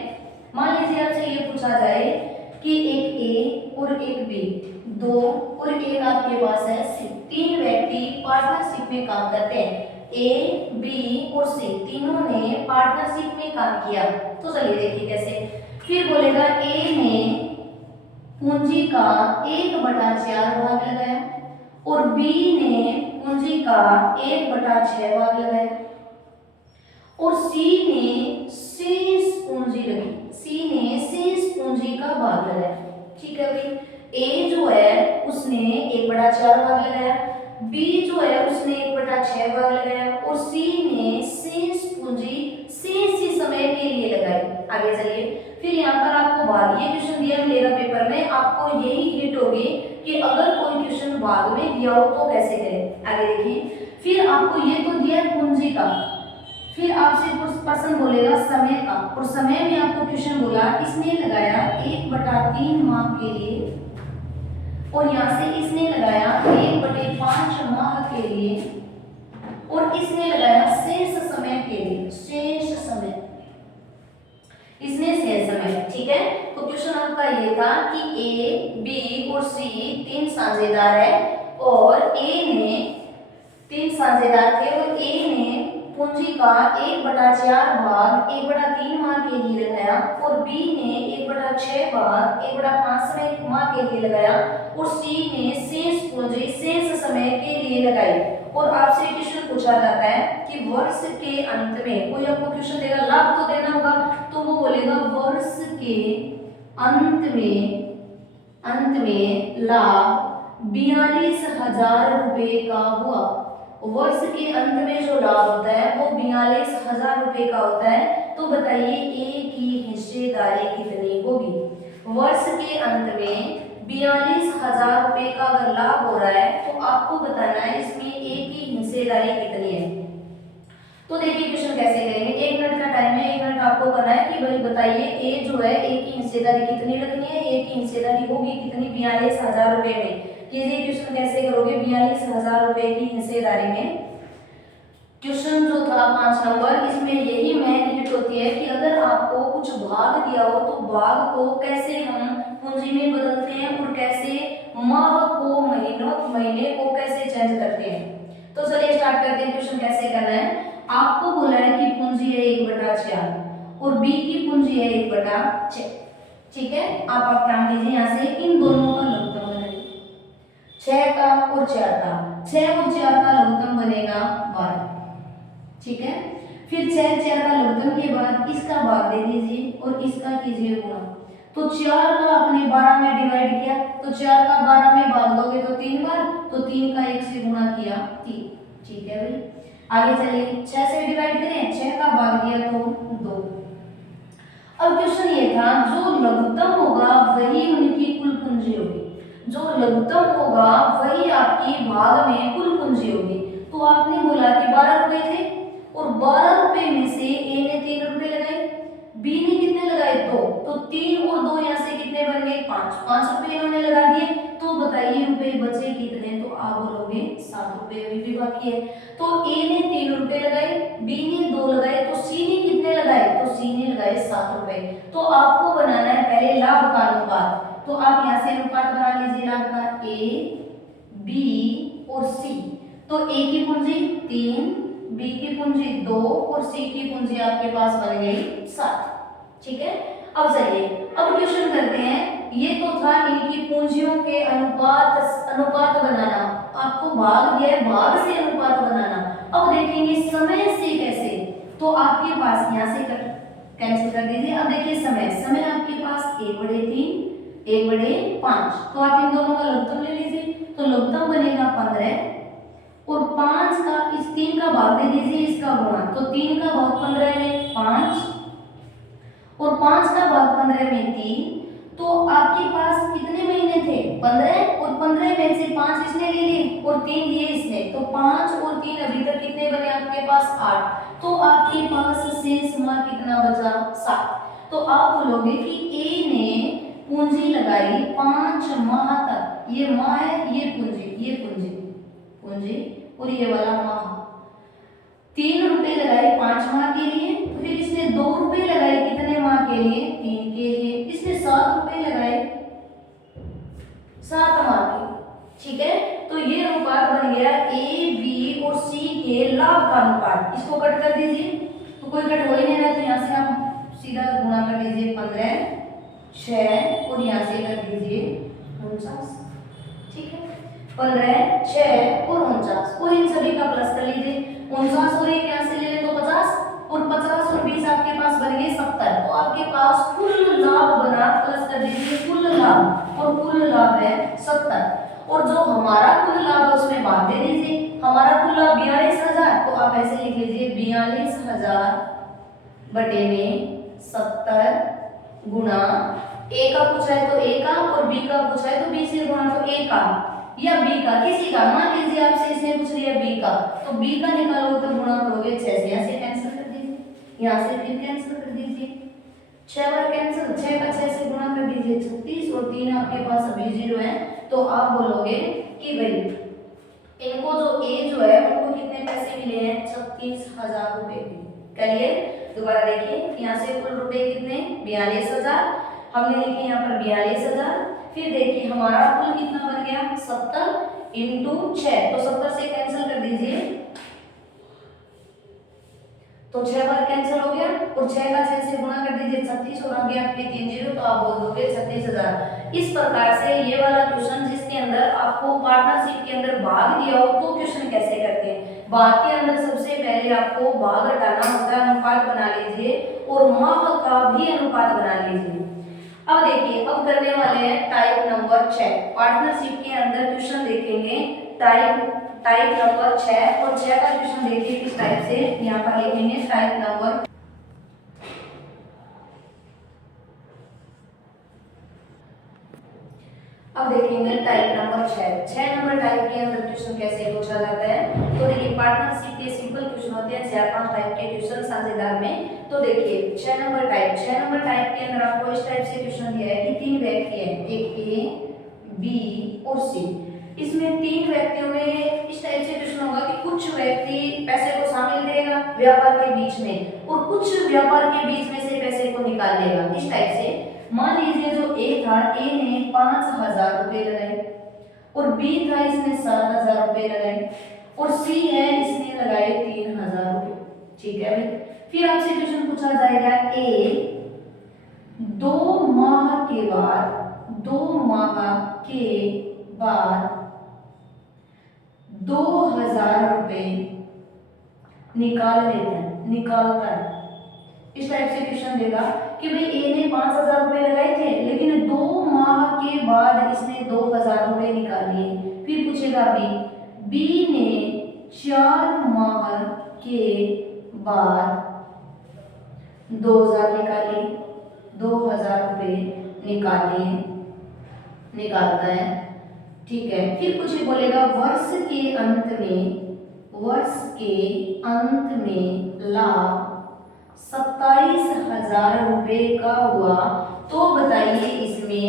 मान लीजिए आपसे ये पूछा जाए कि एक ए और एक बी, 2 और 1 आपके पास है, 3 व्यक्ति पार्टनरशिप में काम करते हैं। ए, बी और सी तीनों ने पार्टनरशिप में काम किया। तो चलिए देखिए कैसे। फिर बोलेगा ए ने पूंजी का 1/4 भाग लगाया और बी ने पूंजी का 1/6 भाग लगाया और सी ने शेष पूंजी रखी, सी ने शेष पूंजी का भाग लगाया। ठीक है भाई, ए जो है उसने 1/4 भाग लगाया, बी जो है उसने 1/6 भाग लगाया और सी ने शेष पूंजी शेष ही समय के लिए लगाई। आगे चलिए, फिर यहाँ पर आपको भाग, ये क्वेश्चन दिया मिलेगा पेपर में, आपको यही हिट होगी कि अगर कोई क्वेश्चन भाग में दिया हो तो कैसे करें। आगे देखिए, फिर आपको ये तो दिया है पूंजी का, फिर आपसे पर्सन बोलेगा समय का, और समय में आपको क्वेश्चन बोला इसने लगाया 1/3 माह के लिए और यहाँ से इसने लगाया 1/5 माह के लिए और इसने लगाया शेष समय के लिए, शेष समय, इसने शेष समय। ठीक है, तो क्वेश्चन आपका ये था कि ए, बी और सी 3 साझेदार है और ए ने 3 साझेदार थे और ए ने पूंजी का 1/4 भाग 1/3 माह के लिए लगाया और बी ने 1/6 भाग 1/5 माह के लिए लगाया और सी ने शेष पूंजी शेष समय के लिए लगाई। और आपसे क्वेश्चन पूछा जाता है कि वर्ष के अंत में, कोई आपको क्वेश्चन देगा, लाभ तो देना होगा, तो वो बोलेगा वर्ष के अंत में लाभ 42,000 रुपए का हुआ। वर्ष के अंत में जो लाभ होता है वो 42,000 रुपए का होता है। तो बताइए ए की हिस्सेदारी कितनी होगी? वर्ष के अंत में 42,000 रुपए का अगर लाभ हो रहा है तो आपको बताना है इसमें ए की हिस्सेदारी कितनी है। तो देखिए क्वेश्चन कैसे करेंगे, 1 मिनट का टाइम है, 1 मिनट आपको करना है कि भाई बताइए ए जो है ए की हिस्सेदारी कितनी रखनी है। ए की हिस्सेदारी होगी कितनी? 42,000 रुपए में। कीजिए क्वेश्चन कैसे करोगे 42,000 रुपए की हिस्सेदारी में। क्वेश्चन जो था 5 नंबर, इसमें यही मेन हिट होती है कि अगर आपको कुछ भाग दिया हो तो भाग को कैसे हम पूंजी में बदलते हैं और कैसे माह को महीने को कैसे चेंज करते हैं। तो चलिए स्टार्ट करते हैं। क्वेश्चन कैसे करना है, आपको बोला है कि पूंजी है 1/4 और बी की पूंजी है 1/6। ठीक है, आप काम लीजिए, यहाँ से इन दोनों का लघुत्तम बनाइए, 6 का और 4 का। 6 और 4 का लघुत्तम बनेगा 12। ठीक है, फिर 6 4 का लघुत्तम के बाद इसका भाग दे दीजिए और इसका कीजिए गुणा। तो 4 का आपने 12 में डिवाइड किया तो 4 का 12 में भाग दोगे तो 3 बार, तो 3 का 1 से गुणा किया 3। ठीक है भाई, आगे चलिए 6 से डिवाइड करें, 6 का भाग दिया तो 2। अब क्वेश्चन ये था जो लघुत्तम होगा वही उनकी कुल पूंजी होगी। जो लघुत्तम होगा वही आपकी भाग में कुल पूंजी होगी। तो आपने बोला कि 12 रुपए थे और 12 रुपए में से ए ने 3 रुपए लगाए, बी ने कितने लगाए 2, तो 3 और 2 यहाँ से कितने बन गए 5 रुपए इन्होंने लगा दिए। तो बताइए रुपए बचे कितने? तो आप बोलोगे 7 रुपए अभी भी बाकी है। तो ए ने 3 रुपए लगाए, बी ने 2 लगाए, तो सी ने कितने लगाए? तो सी ने लगाए 7 रुपए। तो आपको बनाना है पहले लाभ का अनुपात। तो आप यहाँ से अनुपात बना लीजिए लाभ का, ए बी और सी। तो ए की पूंजी 3, बी की पूंजी 2 और सी की पूंजी आपके पास बन गई 7। ठीक है, अब चलिए अब क्वेश्चन करते हैं। ये तो था इनकी पूंजियों के अनुपात बनाना, आपको भाग दिया है भाग से अनुपात बनाना। अब देखेंगे समय से कैसे। तो आपके पास यहाँ से कैंसिल कर दीजिए। अब देखिए समय आपके पास 1/3 1/5। तो आप इन दोनों का लघुत्तम ले लीजिए, तो लघुत्तम बनेगा 15 और 5 का इस 3 का भाग दे दीजिए इसका गुणा। तो 3 का भाग 15 में 5 और 5 का भाग 15 में 3। तो आपके पास कितने महीने थे? 15 और 15 में से 5 इसने ले लिए और 3 लिए इसने, तो 5 और 3 अभी तक कितने बने आपके पास? 8। तो आपके पास शेष माह कितना बचा? 7। तो आप बोलोगे कि ए ने पूंजी लगाई 5 माह तक। ये माह है, ये पूंजी और ये वाला माह। 3 रुपए लगाए 5 माह के लिए, तो फिर इसने 2 रुपए लगाए कितने माह के लिए? 3 के लिए। इसने 7 रुपए लगाए 7 माह के। ठीक है, तो ये अनुपात बन गया ए बी और सी के लाभ का अनुपात। इसको कट कर दीजिए, तो कोई कट हो ही नहीं रहा, तो यहाँ से हम सीधा गुणा कर दीजिए 15 6 और यहाँ से कर दीजिए 49। ठीक है, 15 6 और 49 और इन सभी का प्लस कर लीजिए। 49 और 1 यहाँ से ले लें तो 50 और 50 और 20 आपके पास बन गए 70। तो आपके पास कुल लाभ बना, प्लस कर दीजिए कुल लाभ, और कुल लाभ है 70। और जो हमारा कुल लाभ है उसमें भाग दे दीजिए। हमारा कुल लाभ 42,000, तो आप ऐसे लिख लीजिए 42,000 बटे में 70 गुणा ए का पूछा है तो ए का और बी का पूछा है तो बी से गुणा, तो ए का या बी का किसी का, मान लीजिए आपसे इसने पूछ लिया बी का, तो बी का निकालोगे तो गुणा करोगे 6 से। यहाँ से कैंसिल कर दीजिए, यहाँ से फिर कैंसिल कर दीजिए, 6 बार कैंसिल, 6 का 6 से गुणा कर दीजिए 36 और 3 आपके पास अभी 0 है। तो आप बोलोगे कि भाई इनको जो ए जो है उनको कितने पैसे मिले हैं? 36,000 रुपए। करिए दोबारा देखिए, यहाँ से कुल रुपए कितने? 42,000 हमने लिखे यहाँ पर 42,000। फिर देखिए हमारा कुल कितना बन गया? 70 × 6, तो 70 से कैंसिल कर दीजिए तो 6 बार कैंसिल हो गया और 6 का 6 से गुणा कर दीजिए 36 और आगे आपके 3 जीरो तो आप बोल दोगे 36,000। इस प्रकार से ये वाला क्वेश्चन जिसके अंदर आपको पार्टनरशिप के अंदर भाग दिया हो तो क्वेश्चन कैसे करते हैं। भाग के अंदर सबसे पहले आपको भाग हटाना होता है, अनुपात बना लीजिए और माह का भी अनुपात बना लीजिए। अब देखिए अब करने वाले हैं टाइप नंबर 6। पार्टनरशिप के अंदर क्वेश्चन देखेंगे टाइप नंबर 6 और 6 का क्वेश्चन देखिए किस टाइप से यहाँ पर लिखेंगे टाइप नंबर। अब देखेंगे टाइप नंबर 6 नंबर टाइप के अंदर क्वेश्चन कैसे पूछा जाता है। तो देखिए पार्टनरशिप के सिंपल क्वेश्चन होते हैं 4-5 टाइप के क्वेश्चन साझेदार में। तो देखिए 6 नंबर टाइप के अंदर आपको इस टाइप से क्वेश्चन दिया है कि 3 व्यक्ति हैं, एक ए बी और सी। इसमें 3 व्यक्तियों में इस टाइप से क्वेश्चन होगा कि कुछ व्यक्ति पैसे को शामिल करेगा व्यापार के बीच में और कुछ व्यापार के बीच में से पैसे को निकाल लेगा। इस टाइप से मान लीजिए जो ए था, ए ने 5,000 रुपए लगाए और बी था इसने 7,000 रुपए लगाए और सी है इसने लगाए 3,000 रुपए। ठीक है भाई। फिर आपसे क्वेश्चन पूछा जाएगा ए 2 माह के बाद 2,000 रुपए निकालता है। इस टाइप से क्वेश्चन देगा कि भाई ए ने 5,000 रुपए लगाए थे लेकिन 2 माह के बाद इसने 2,000 रुपए निकाल लिए। फिर पूछेगा बी ने 4 माह के बाद 2,000 निकाले, 2,000 रुपए निकालता है। ठीक है। फिर कुछ बोलेगा वर्ष के अंत में लाभ 27,000 रुपए का हुआ। तो बताइए इसमें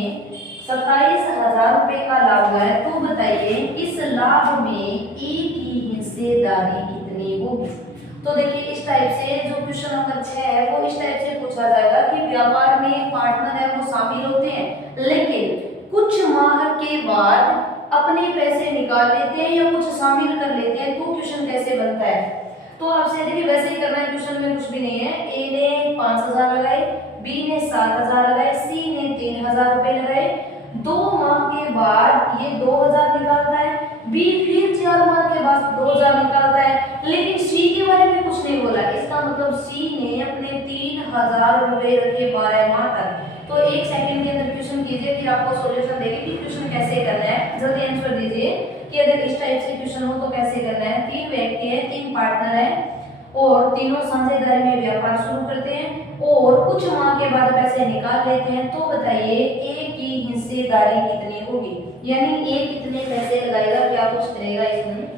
27,000 रुपए का लाभ हुआ है, तो बताइए इस लाभ में ए की हिस्सेदारी कितनी होगी। तो देखिए इस टाइप से जो क्वेश्चन नंबर 6 है वो इस टाइप से पूछा जाएगा कि व्यापार में पार्टनर है वो शामिल होते हैं लेकिन कुछ माह के बाद अपने पैसे निकाल लेते हैं या कुछ शामिल कर लेते हैं, तो क्वेश्चन कैसे बनता है। तो आपसे देखिए वैसे ही करना है, क्वेश्चन में कुछ भी नहीं है। ए ने 5,000 लगाए, बी ने 7,000 लगाए, सी ने 3,000 रुपए लगाए। 2 माह के बाद ये 2,000 निकालता है, बी फिर 4 माह के बाद 2,000 निकालता है लेकिन सी के बारे में कुछ नहीं बोला। इसका मतलब सी ने अपने 3,000 रुपए रखे 12 माह तक। तो 1 सेकंड के अंदर क्वेश्चन कीजिए फिर आपको सॉल्यूशन देंगे कि क्वेश्चन कैसे करना है। जल्दी आंसर दीजिए कि अगर इस टाइप से क्वेश्चन हो तो कैसे करना है। 3 व्यक्ति है, 3 पार्टनर है और तीनों साझेदारी में व्यापार शुरू करते हैं और कुछ माह के बाद पैसे निकाल लेते हैं। तो बताइए ए की हिस्सेदारी कितनी होगी, यानी ए कितने पैसे लगाएगा, क्या कुछ करेगा इसमें।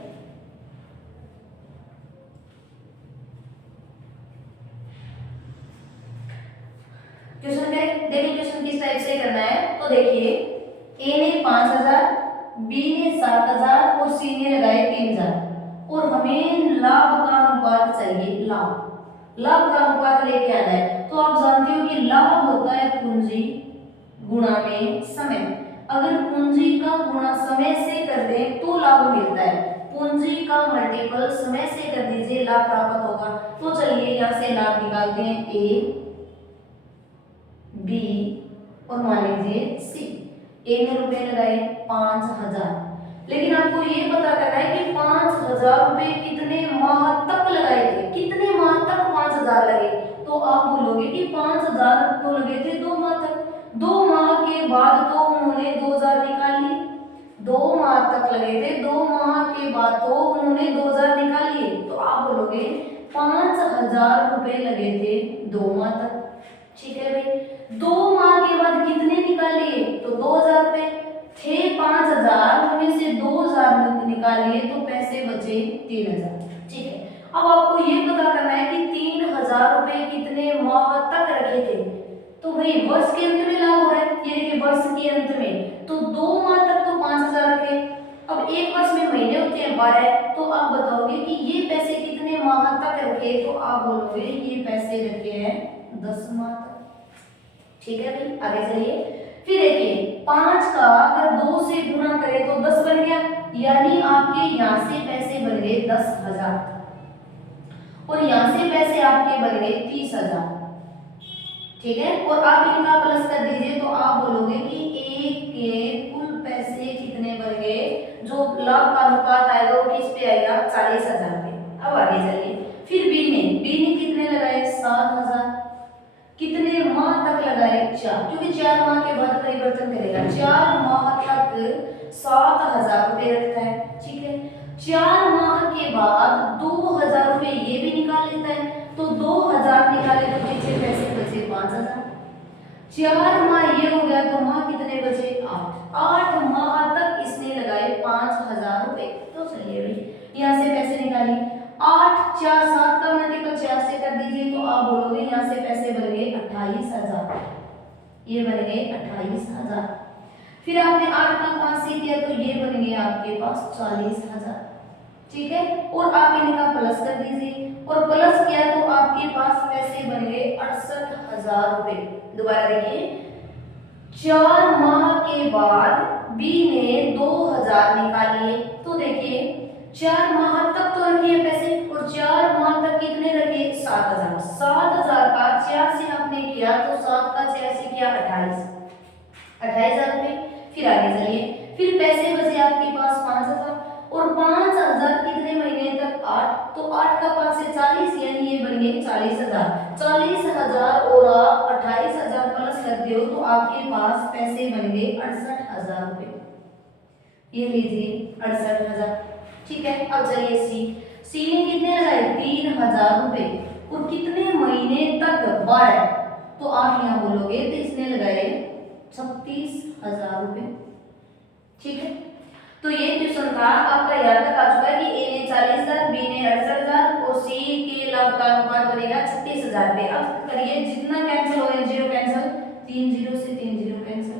क्वेश्चन देखिए क्वेश्चन किस टाइप से करना है। तो देखिए ए ने 5,000, बी ने 7,000 और सी ने लगाए 3,000 और हमें लाभ का अनुपात चाहिए। लाभ का अनुपात लेके आना है। तो आप जानते हो कि लाभ होता है पूंजी गुणा में समय। अगर पूंजी का गुणा समय से कर दें तो लाभ मिलता है। पूंजी का मल्टीपल समय से कर दीजिए, लाभ प्राप्त होगा। तो चलिए यहाँ से लाभ निकालते हैं। ए बी और मान लीजिए सी। ए ने रुपए लगाए 5,000 लेकिन आपको ये पता करना है कि 5,000 रुपए कितने माह तक लगाए थे, कितने माह तक 5,000 लगे। तो आप बोलोगे कि 5,000 तो लगे थे 2 माह तक, 2 माह के बाद तो उन्होंने 2,000 निकाल लिए। 2 माह तक लगे थे, 2 माह के बाद तो उन्होंने 2,000 निकाल लिए। तो आप बोलोगे 5,000 रुपए लगे थे 2 माह तक। ठीक है भाई। 2 माह के बाद कितने निकाल लिए, तो 2,000 रुपए थे। 5,000 में से 2,000 निकाल लिए तो पैसे बचे 3,000। ठीक है। अब आपको ये पता करना है कि 3,000 रुपए कितने माह तक रखे थे। तो भाई वर्ष के अंत में लाभ हो रहा है, ये देखिए वर्ष के अंत में तो 2 माह तक तो 5,000 रखे। अब एक वर्ष में महीने होते हैं 12, तो आप बताओगे कि ये पैसे कितने माह तक रखे। तो आप बोलोगे ये पैसे रखे हैं 10 माह तक। ठीक है भाई, आगे चलिए। फिर देखिए 5 का अगर 2 से गुणा करें तो 10 बन गया, यानी आपके यहाँ से पैसे बन गए 10,000 और यहाँ से पैसे आपके बन गए 30,000, ठीक है। और आप इनका प्लस कर दीजिए तो आप बोलोगे कि ए के कुल पैसे कितने बन गए, जो लाभ का अनुपात आएगा वो किस पे आएगा, 40,000 पे। अब आगे चलिए, फिर बी ने कितने लगाए, 7,000। कितने माह तक लगाए, 4, क्योंकि 4 माह के बाद परिवर्तन करेगा। 4 माह तक 7,000 रुपये रखता है, ठीक है। 4 माह के बाद 2,000 रुपये ये भी निकाल लेता है, तो 2,000 निकाले तो पीछे पैसे बचे 5,000। 4 माह ये हो गया, तो माह कितने बचे, 8 माह तक इसने लगाए 5,000 रुपये। तो चलिए भाई यहाँ से पैसे निकालिए, 8 4 7 का मल्टीपल 4 से कर दीजिए तो आप बोलोगे यहाँ से पैसे बन गए 28,000, ये बन गए 28,000। फिर आपने 8 का 5 से किया तो ये बन गए आपके पास 40,000, ठीक है। और आप इनका प्लस कर दीजिए, और प्लस किया तो आपके पास पैसे बन गए 68,000 रुपये। दोबारा देखिए, 4 माह के बाद बी ने 2,000 निकालिए, तो देखिए 4 माह तक तो रखिए पैसे, और 4 माह तक कितने रखे, 7,000। 7,000 का 4 से आपने किया तो 7 का 4 से किया 28,000 रुपये। फिर आगे चलिए, फिर पैसे बचे आपके पास 5,000, और 5,000 कितने महीने तक, 8, तो 8 का 5 से 40, यानी ये बन गए 40,000। 40,000 और आप 28,000 प्लस करते हो तो आपके पास पैसे बन गए 68,000 रुपये। ये लीजिए 68,000, ठीक है। अब चलिए सी ने कितने लगाए, 3,000 रुपये, और कितने महीने तक, 12, तो आप यहाँ बोलोगे तो इसने लगाए 36,000 रुपये, ठीक है। तो ये क्वेश्चन था आपका, यहाँ तक आ चुका है कि ए ने 40,000, बी ने 68,000 और सी के लाभ का अनुपात बनेगा 36,000 रुपये। अब करिए, जितना कैंसिल हो गया, 0 कैंसिल, 3 0 से 3 0 कैंसिल,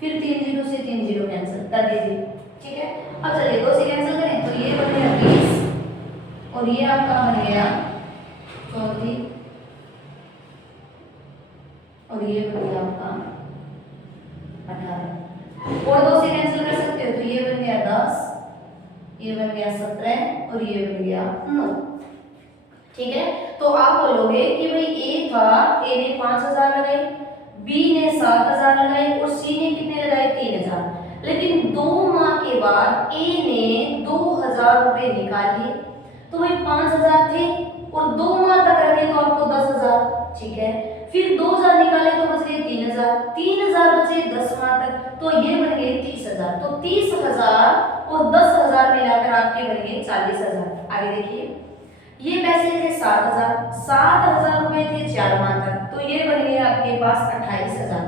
फिर 3 0 से 3 0 कैंसिल कर दीजिए, ठीक है। अब चलिए 2 से कैंसिल करें तो ये बन गया 20, और ये आपका बन गया 34, और ये बन गया आपका 18, और 2 से कैंसिल कर सकते हो तो ये बन गया 10, ये बन गया 17, और ये बन गया 9, ठीक है। तो आप बोलोगे कि भाई ए था, ए ने 5,000 लगाए, बी ने 7,000 लगाए, और सी ने कितने लगाए, 3,000। लेकिन 2 माह के बाद ए ने 2,000 रुपये निकालिए, तो भाई 5,000 थे और 2 माह तक रखे तो आपको 10,000, ठीक है। फिर 2,000 निकाले तो बच गए 3,000, 3,000 बचे 10 माह तक, तो ये बन गए 30,000। तो 30,000 और 10,000 मिलाकर आपके बन गए 40,000। आगे देखिए, ये पैसे थे 7,000 रुपए थे 4 माह तक, तो ये बन गए आपके पास 28,000,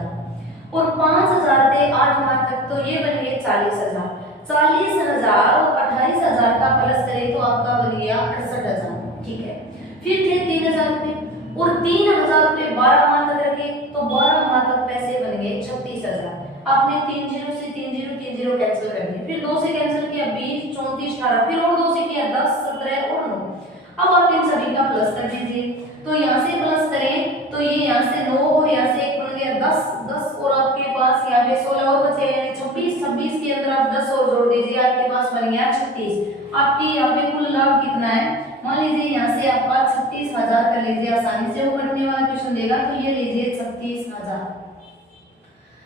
और 5,000 थे 8 माह तक, तो ये बन गए 40,000। 40,000 और 28,000 का प्लस करें तो आपका बन गया 68,000, ठीक है। फिर थे 3,000 रुपए, और 3,000 रुपए 12 माह तक रखे, तो 12 माह तक पैसे बन गए 36,000। आपने 3 0 से 3 0 3 0 कैंसिल कर दिया, फिर 2 से कैंसिल किया 20 34 18, फिर और 2 से किया 10 17 और 9। अब आप इन सभी का प्लस कर दीजिए, तो यहाँ से प्लस करें तो ये यहाँ से 9 और यहाँ से 1 बन गया 10 10, और आपके पास यहाँ पे 16 और बचे यानी 26 26 के अंदर आप 10 और जोड़ दीजिए, आपके पास बन गया 36। आपकी यहाँ पे कुल लाभ कितना है, मान लीजिए यहाँ से आपका 36,000 कर लीजिए, आसानी से वो करने वाला क्वेश्चन देगा, तो ये लीजिए 36,000,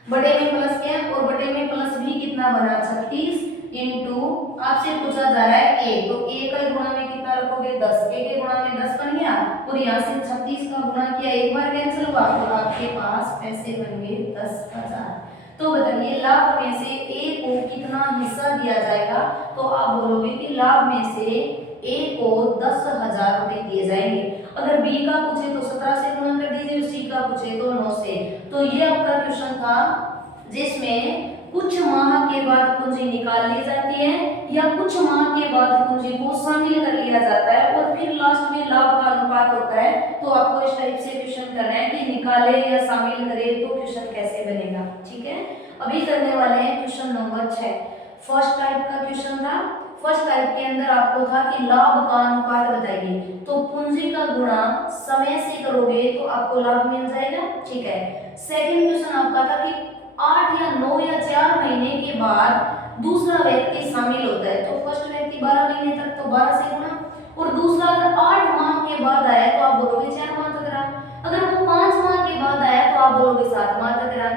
बड़े में प्लस क्या, और बड़े में प्लस भी कितना बना, 36 इंटू, आपसे पूछा जा रहा है ए, तो ए का गुणा में कितना रखोगे, 10, ए के गुणा में 10 बन गया, और यहाँ से 36 का गुणा किया, एक बार कैंसिल हुआ, तो आपके पास पैसे बन गए 10,000। तो बताइए लाभ में से ए को कितना हिस्सा दिया जाएगा, तो आप बोलोगे कि लाभ में से ए को 10,000 रुपए दिए जाएंगे। अगर बी का पूछे तो 17 से गुणा कर दीजिए, सी का पूछे तो 9 से। तो ये आपका क्वेश्चन था जिसमें कुछ माह के बाद पूंजी निकाल ली जाती है या कुछ माह के बाद पूंजी को शामिल कर लिया जाता है और फिर लास्ट में लाभ का अनुपात होता है। तो आपको इस टाइप से क्वेश्चन करना है कि निकाले या शामिल करे तो क्वेश्चन कैसे बनेगा, ठीक है। अभी करने वाले हैं क्वेश्चन नंबर 6। फर्स्ट टाइप का क्वेश्चन था। फर्स्ट टाइप के अंदर आपको था कि लाभ का अनुपात बताइए, तो पूंजी का गुणा समय से करोगे तो आपको लाभ मिल जाएगा, ठीक है। सेकंड क्वेश्चन आपका था कि 8 या 9 या 4 महीने के बाद दूसरा व्यक्ति शामिल होता है, तो फर्स्ट व्यक्ति 12 महीने तक तो 12 से गुणा, और दूसरा अगर 8 माह के बाद आया तो आप बोलोगे 4 माह तक रहा, अगर वो 5 माह के बाद आया तो आप बोलोगे 7 माह तक रहा।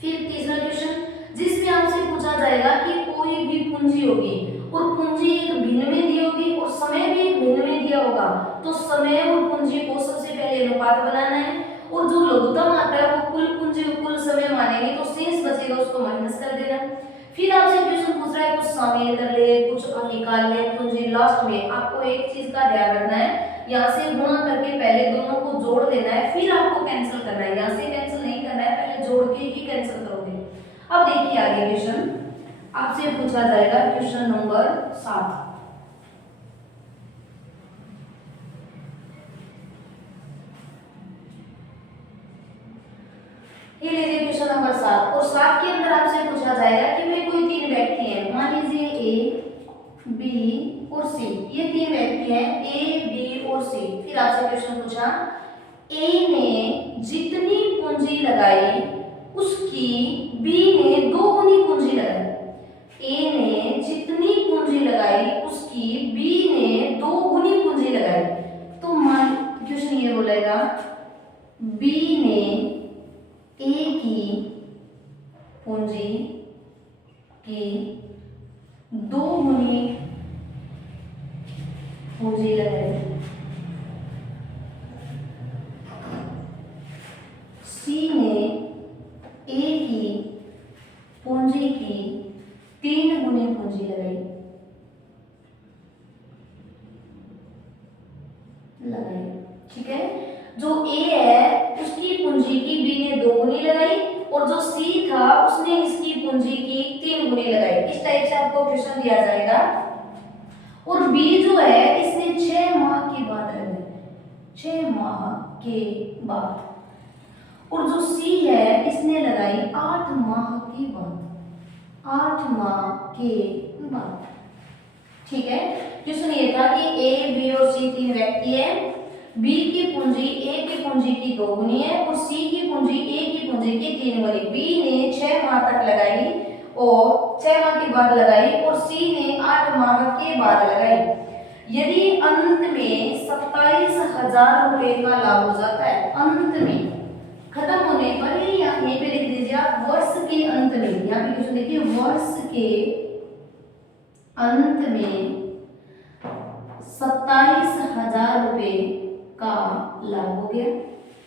फिर तीसरा क्वेश्चन जिसमें आपसे पूछा जाएगा कि कोई भी पूंजी होगी और पूंजी एक भिन्न में दी होगी और समय भी एक भिन्न में दिया होगा, तो समय और पूंजी को सबसे पहले अनुपात बनाना है और जो लघुत्तम आता है वो कुल पूंजी कुल समय मानेंगे, तो शेष बचेगा उसको माइनस कर देना। फिर आपसे क्वेश्चन पूछ रहा है कुछ शामिल कर ले, कुछ निकाल ले पूंजी, लास्ट में आपको एक चीज का ध्यान रखना है, यहाँ से गुणा करके पहले दोनों को जोड़ देना है, फिर आपको कैंसिल करना है, यहाँ से कैंसिल नहीं करना है, पहले जोड़ के ही कैंसिल करोगे। अब देखिए आगे क्वेश्चन आपसे पूछा जाएगा क्वेश्चन नंबर 7। ये लीजिए क्वेश्चन नंबर 7 और 7 के अंदर आपसे पूछा जाएगा कि वे कोई 3 व्यक्ति हैं, मान लीजिए ए, बी और सी, ये 3 व्यक्ति हैं ए, बी और सी। फिर आपसे क्वेश्चन पूछा ए ने जितनी पूंजी लगाई उसकी बी ने 2 गुनी पूंजी लगाई। ए ने जितनी पूंजी लगाई उसकी बी ने 2 गुनी पूंजी लगाई। तो मान क्वेश्चन ये बोलेगा बी ने ए की पूंजी की 2 गुनी पूंजी लगाई, सी ने ए की पूंजी की 3 गुनी पूंजी लगाई। ठीक है, जो ए है उसकी पूंजी की बी ने 2 गुनी लगाई और जो सी था उसने इसकी पूंजी की 3 गुनी लगाई। इस टाइप से आपको क्वेश्चन दिया जाएगा। और बी जो है इसने 6 माह के बाद लगाई, 6 माह के बाद, और जो सी है इसने लगाई 8 माह के बाद, 8 माह के बाद। ठीक है, क्वेश्चन ये था कि ए, बी और सी 3 व्यक्ति है, बी की पूंजी ए की पूंजी की 2 गुनी है और सी की पूंजी ए की पूंजी की 3 गुनी। बी ने 6 माह तक लगाई और 6 माह के बाद लगाई और सी ने 8 माह के बाद लगाई। यदि अंत में 27,000 रुपए का लाभ हो जाता है, अंत में खत्म होने पर, यहीं पे लिख दीजिए आप वर्ष के अंत में, यहाँ पे क्वेश्चन देखिए वर्ष के अंत में 27,000 रुपए का लाभ हो गया।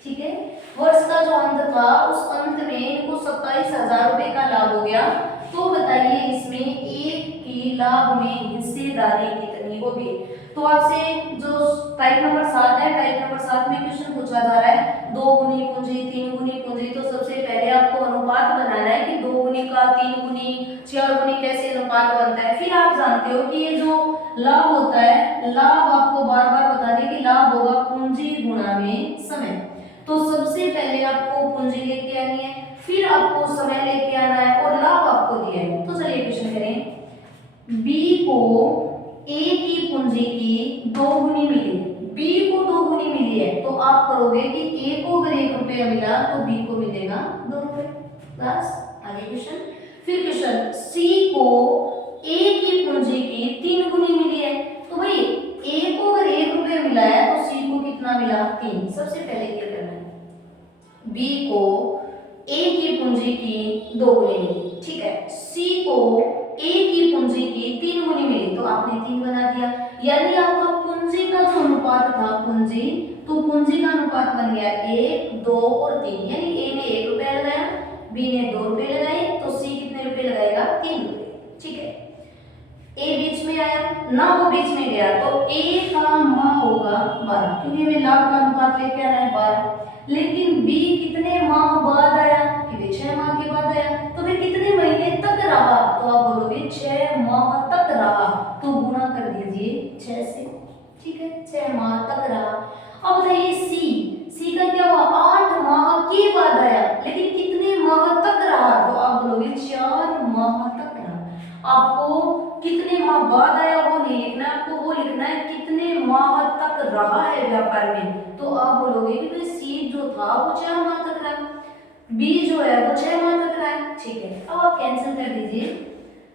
ठीक है, वर्ष का जो अंत था उस अंत में इनको 27,000 रुपए का लाभ हो गया। तो बताइए इसमें एक की लाभ में हिस्सेदारी कितनी होगी। तो आपसे जो टाइप नंबर 7 है, टाइप नंबर 7 में क्वेश्चन पूछा जा रहा है 2 गुनी पूंजी 3 गुनी पूंजी। तो सबसे पहले आपको अनुपात बनाना है कि 2 गुनी का 3 गुनी 4 गुनी कैसे अनुपात बनता है। फिर आप जानते हो कि ये जो लाभ होता है, लाभ आपको बार बार बता दें कि लाभ होगा पूंजी गुणा में समय। तो सबसे पहले आपको पूंजी लेके आनी है, फिर आपको समय लेके आना है और लाभ आपको दिया है। तो चलिए क्वेश्चन करें। बी को ए की पूंजी की 2 गुनी मिली, बी को 2 गुनी मिली है, तो आप करोगे कि ए को अगर 1 रुपया मिला तो बी को मिलेगा 2 रुपए। बस आगे क्वेश्चन। फिर क्वेश्चन सी को ए की पूंजी की 3 गुनी मिली है, तो भाई ए को अगर 1 रुपया मिला है तो सी को कितना मिला 3। सबसे पहले क्या करना है, बी को ए की पूंजी की 2 गुनी मिली, ठीक है, सी को ए की पूंजी की 3 गुनी मिली, तो आपने 3 बना दिया। यानी आपका पूंजी का जो अनुपात था पूंजी, तो पूंजी का अनुपात बन गया 1, 2 और 3। यानी ए ने 1 रुपया लगाया, बी ने 2 रुपए लगाए, तो सी कितने रुपए लगाएगा 3 रुपए। ठीक है, ए बीच में आया ना, वो बीच में गया, तो ए का माह होगा 12, क्योंकि हमें लाभ का अनुपात लेके आना है 12। लेकिन बी कितने माह बाद आया, क्योंकि 6 माह के बाद आया, तो वे कितने महीने तक रहा, तो आप बोलोगे 6 माह तक रहा, तो गुणा कर दीजिए 6 से। ठीक है, 6 माह तक रहा। अब बताइए सी का क्या हुआ, 8 माह के बाद आया, लेकिन कितने माह तक रहा, तो आप बोलोगे 4 माह तक रहा। आपको कितने माह बाद आया वो नहीं लिखना, आपको वो लिखना है कितने माह तक रहा है व्यापार में। तो आप बोलोगे कि सी जो था वो 4 माह तक रहा, बी जो है वो 6 माह तक रहा है। ठीक है, अब आप कैंसिल कर दीजिए,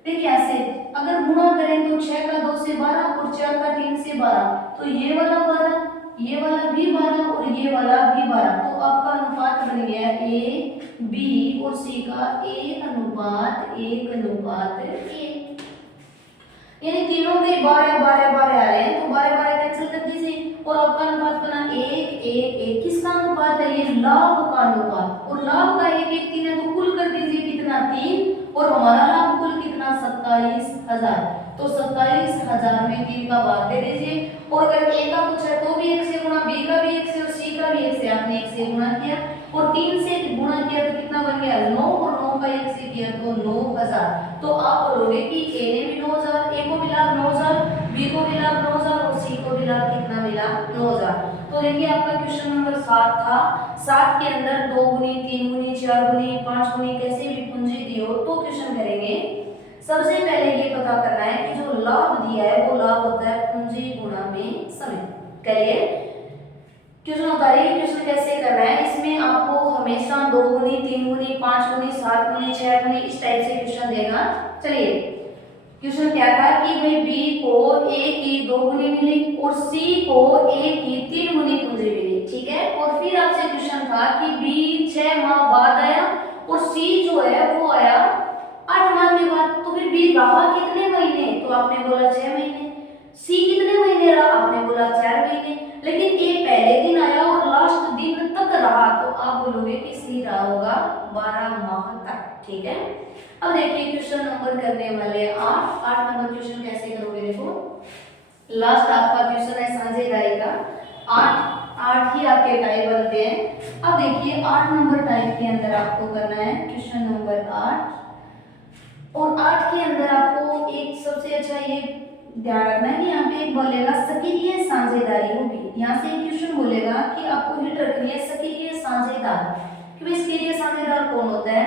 देखिए ऐसे अगर गुणा करें तो 6 का 2 से 12 और 4 का 3 से 12, तो ये वाला 12, ये वाला भी 12 और ये वाला भी 12, तो आपका अनुपात बन गया ए बी और सी का 1:1:1, यानी तीनों में 12 12 12 आ रहे हैं, तो 12 12 कैंसिल कर दीजिए और आपका अनुपात बना 1:1:1। किसका अनुपात है? ये लाभ का अनुपात, और लाभ का 1:1:3 है, तो कुल कर दीजिए कितना 3, और हमारा लाभ कुल कितना 27,000, तो 27,000 में 3 का भाग दे दीजिए। और अगर ए का कुछ है तो भी 1 से गुणा, बी का भी 1 से और सी का भी 1 से, आपने 1 से गुणा किया और 3 से गुणा किया तो कितना बन गया 9, और 9 का 1 से किया तो 9,000। तो आप बोलोगे कि ए ने भी 9,000, ए को मिला 9,000, बी को मिला 9,000 और सी को मिला कितना मिला 9,000। तो देखिए आपका क्वेश्चन नंबर 7 था। 7 के अंदर 2 गुनी, 3 गुनी, 4 गुनी, 5 गुनी कैसे भी पूंजी दी हो तो क्वेश्चन करेंगे। सबसे पहले ये पता करना है कि जो लाभ दिया है वो लाभ होता है पूंजी गुणा में समय। करिए क्वेश्चन होता है, क्वेश्चन कैसे करना है, इसमें आपको हमेशा 2 गुनी, 3 गुनी, 5 गुनी, 7 गुनी, 6 गुनी इस टाइप से क्वेश्चन देगा। चलिए क्वेश्चन क्या था कि भाई बी को ए की 2 गुनी मिली और सी को ए की 3 गुनी पूंजी मिली, ठीक है। और फिर आपसे क्वेश्चन था कि बी 6 माह बाद आया और सी जो है वो आया 8 माह के बाद, तो फिर बी रहा कितने महीने, तो आपने बोला 6 महीने। सी कितने महीने रहा, आपने बोला 4 महीने। लेकिन ए पहले दिन आया और लास्ट दिन तक रहा, तो आप बोलोगे कि सी रहा होगा 12 माह तक, ठीक है। अब देखिए क्वेश्चन नंबर करने वाले 8 नंबर क्वेश्चन कैसे करोगे, देखो लास्ट आपका क्वेश्चन है साझेदारी का। 8 ही आपके टाइप बनते हैं। अब देखिए 8 नंबर टाइप के अंदर आपको करना है क्वेश्चन नंबर 8, और 8 के अंदर आपको एक सबसे अच्छा ये ध्यान रखना है कि यहाँ पे एक बोलेगा सक्रिय साझेदारी होगी। यहाँ से एक क्वेश्चन बोलेगा कि आपको हिट रखनी है सक्रिय साझेदार, कि भाई सक्रिय साझेदार कौन होता है।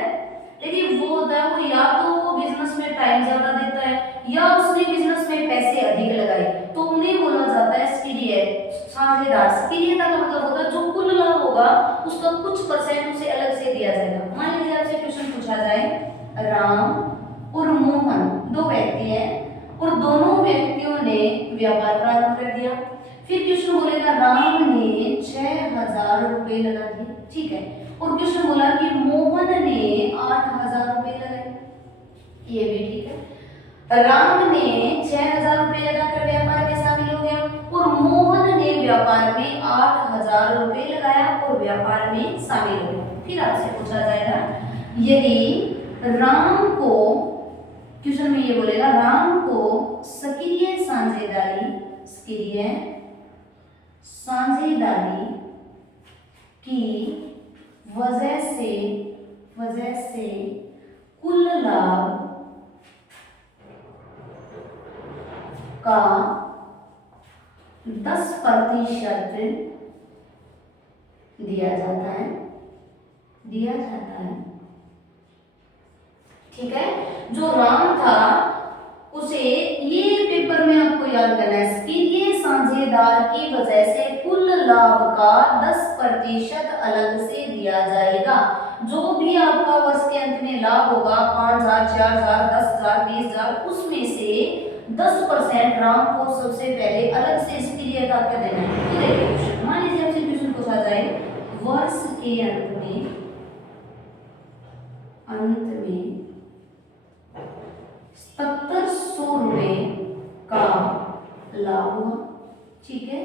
देखिए वो होता है वो या तो वो बिजनेस में टाइम ज्यादा देता है या उसने बिजनेस में पैसे अधिक लगाए, तो उन्हें बोला जाता है सक्रिय साझेदार। सक्रियता का मतलब होता है जो कुल लाभ होगा उसका कुछ परसेंट उसे अलग से दिया जाएगा। मान लीजिए आपसे क्वेश्चन पूछा जाए राम और मोहन दो व्यक्ति हैं और दोनों व्यक्तियों ने व्यापार प्रारंभ कर दिया। फिर क्वेश्चन बोलेगा राम ने 6,000 रुपए लगा दिए, ठीक है, और क्वेश्चन बोला कि मोहन ने 8,000 रुपए लगाए, ये भी ठीक है। राम ने 6,000 रुपए लगाकर व्यापार में शामिल हो गया और मोहन ने व्यापार में 8,000 रुपए लगाया और व्यापार में शामिल हो गया। फिर आपसे पूछा जाएगा यदि राम को, क्वेश्चन में ये बोलेगा राम को सक्रिय साझेदारी की वजह से कुल लाभ का 10% दिया जाता है, ठीक है। जो राम था उसे, ये पेपर में आपको याद करना है, सक्रिय साझेदार की वजह से कुल लाभ का 10% अलग से दिया जाएगा। जो भी आपका वर्ष के अंत में लाभ होगा 5,000, 4,000, 10,000, 20,000, उसमें से 10% राम को सबसे पहले अलग से सक्रियता का देना है। तो देखिए क्वेश्चन, मान लीजिए आपसे क्वेश्चन पूछा जाए वर्ष के अंत में 7,700 रुपए का लाभ हुआ, ठीक है।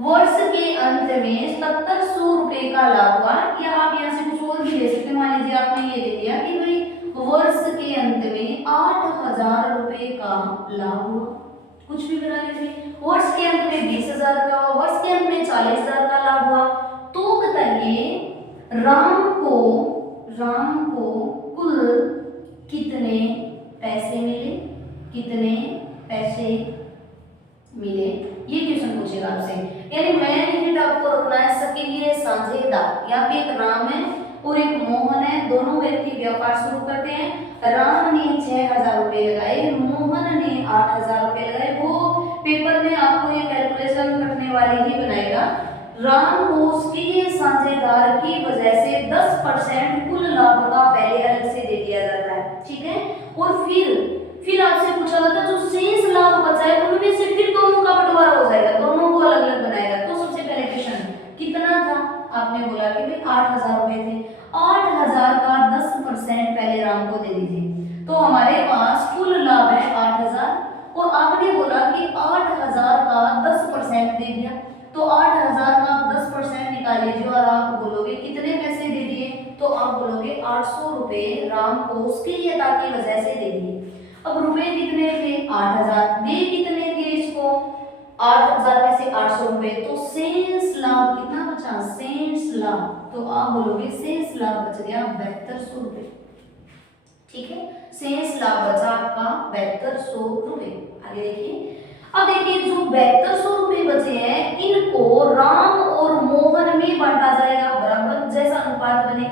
वर्ष के अंत में 7,700 रुपए का लाभ हुआ, या आप यहाँ से कुछ और भी ले सकते हैं। मान लीजिए आपने ये दे दिया कि भाई वर्ष के अंत में 8,000 रुपए का लाभ हुआ, कुछ भी बना लीजिए। वर्ष के अंत में 20,000 का हुआ, वर्ष के अंत में 40,000 का लाभ हुआ, तो बताइए राम को कुल कितने पैसे मिले, ये क्वेश्चन पूछेगा आपसे। यानी मेन हिंट आपको रखना है सक्रिय साझेदार। यहाँ पे एक राम है और एक मोहन है, दोनों व्यक्ति व्यापार शुरू करते हैं। राम ने 6,000 रुपए लगाए, मोहन ने 8,000 रुपए लगाए। वो पेपर में आपको ये कैलकुलेशन रखने वाले ही बनाएगा। राम को सक्रिय साझेदार की वजह से 10% कुल लाभ का पहले अलग से दे दिया जाता है, ठीक है। और फिर राम को दे दीजिए। तो हमारे पास कुल लाभ है 8,000 और आपने बोला कि 8,000 का 10% दे दिया। तो 8,000 का 10% निकाल लीजिए और आप बोलोगे कितने पैसे दे दिए, तो आप बोलोगे 800 रुपए राम को सक्रियता की वजह से दे दिए। अब रुपए कितने थे 8,000, दे कितने थे इसको 8,000 में से 800 रुपए, तो शेष लाभ कितना बचा, शेष लाभ, तो आप बोलोगे शेष लाभ बच गया 7200 रुपए। ठीक है, शेष लाभ बचा आपका 7200 रुपए। आगे देखिए, अब देखिए जो 7200 रुपए बचे हैं इनको राम और मोहन में बांटा जाएगा बराबर जैसा अनुपात बने।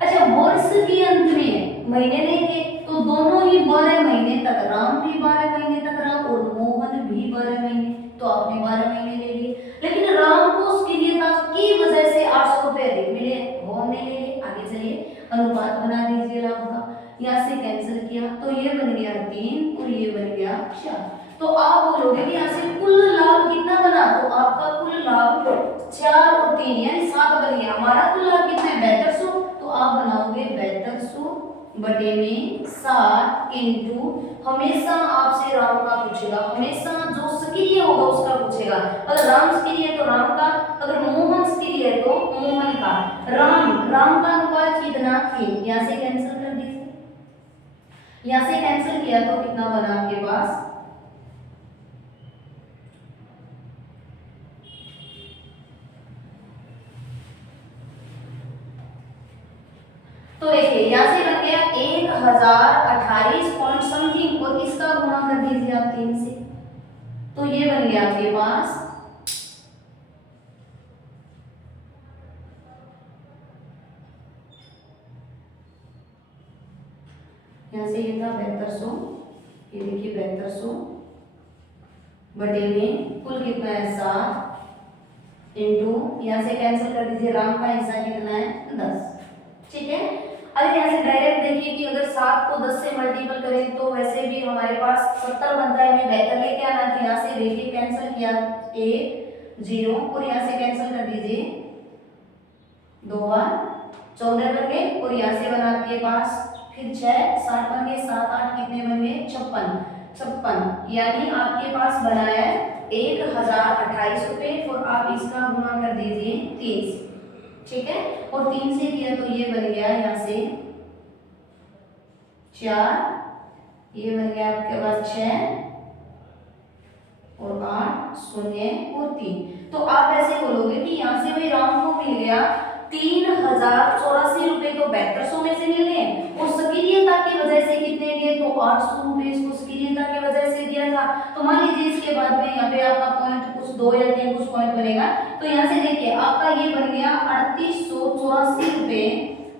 अच्छा, वर्ष के अंत में महीने नहीं थे तो दोनों ही 12 महीने तक, राम भी 12 महीने तक रहा और मोहन भी 12 महीने, तो आपने 12 महीने ले लिए। लेकिन राम को सक्रियता की वजह से 800 रुपए अधिक मिले, वो हमने ले लिए। आगे चलिए अनुपात बना दीजिए लाभ का, यहाँ से कैंसिल किया तो ये बन गया 3 और ये बन गया 4। तो आप बोलोगे कि यहाँ से कुल लाभ कितना बना, तो आपका कुल लाभ 4 और 3 यानी 7 बन गया। हमारा कुल लाभ कितना है 7200, तो आप बनाओगे 7200 बटे में 7 इंटू, हमेशा आपसे राम का पूछेगा, हमेशा जो सक्रिय होगा उसका पूछेगा। अगर राम सक्रिय है तो राम का, अगर मोहन सक्रिय है तो मोहन का। राम का अनुपात कितना 3, यहाँ से कैंसिल कर दीजिए, यहाँ से कैंसिल किया तो कितना बना आपके पास, तो देखिए यहाँ से बन गया 1028 पॉइंट समथिंग और इसका गुणा कर दीजिए आप 3 से, तो ये बन गया आपके पास यहाँ से ये था 7200, ये देखिए 7200 बटे में कुल कितना है 7 इंटू, यहाँ से कैंसिल कर दीजिए, राम का हिस्सा कितना है 10। ठीक है, अब यहाँ से डायरेक्ट देखिए कि अगर 7 को 10 से मल्टीपल करें तो वैसे भी हमारे पास 70 बनता है, हमें बेहतर लेके आना था। यहाँ से देखिए कैंसिल किया 1 0 और यहाँ से कैंसिल कर दीजिए 2 बार 14 बन गए और यहाँ से बना आपके पास फिर 6 7 बन गए, 7 8 कितने बन गए 56, यानी आपके पास बना है 1028 रुपए और आप इसका गुणा कर दीजिए 3 से। ठीक है, और 3 से किया तो ये बन गया यहाँ से 4, ये बन गया आपके पास 6 और 8 0 और 3। तो आप ऐसे बोलोगे कि यहाँ से भाई राम को मिल गया 3084 रुपए, तो 7200 में से मिल गए और सक्रियता की वजह से कितने दिए, तो 800 रुपए इसको सक्रियता की वजह से दिया था। तो मान लीजिए इसके बाद में यहाँ पे आपका पॉइंट कुछ 2 या 3 कुछ पॉइंट बनेगा, तो यहाँ से देखिए आपका ये बन गया 3884 रुपए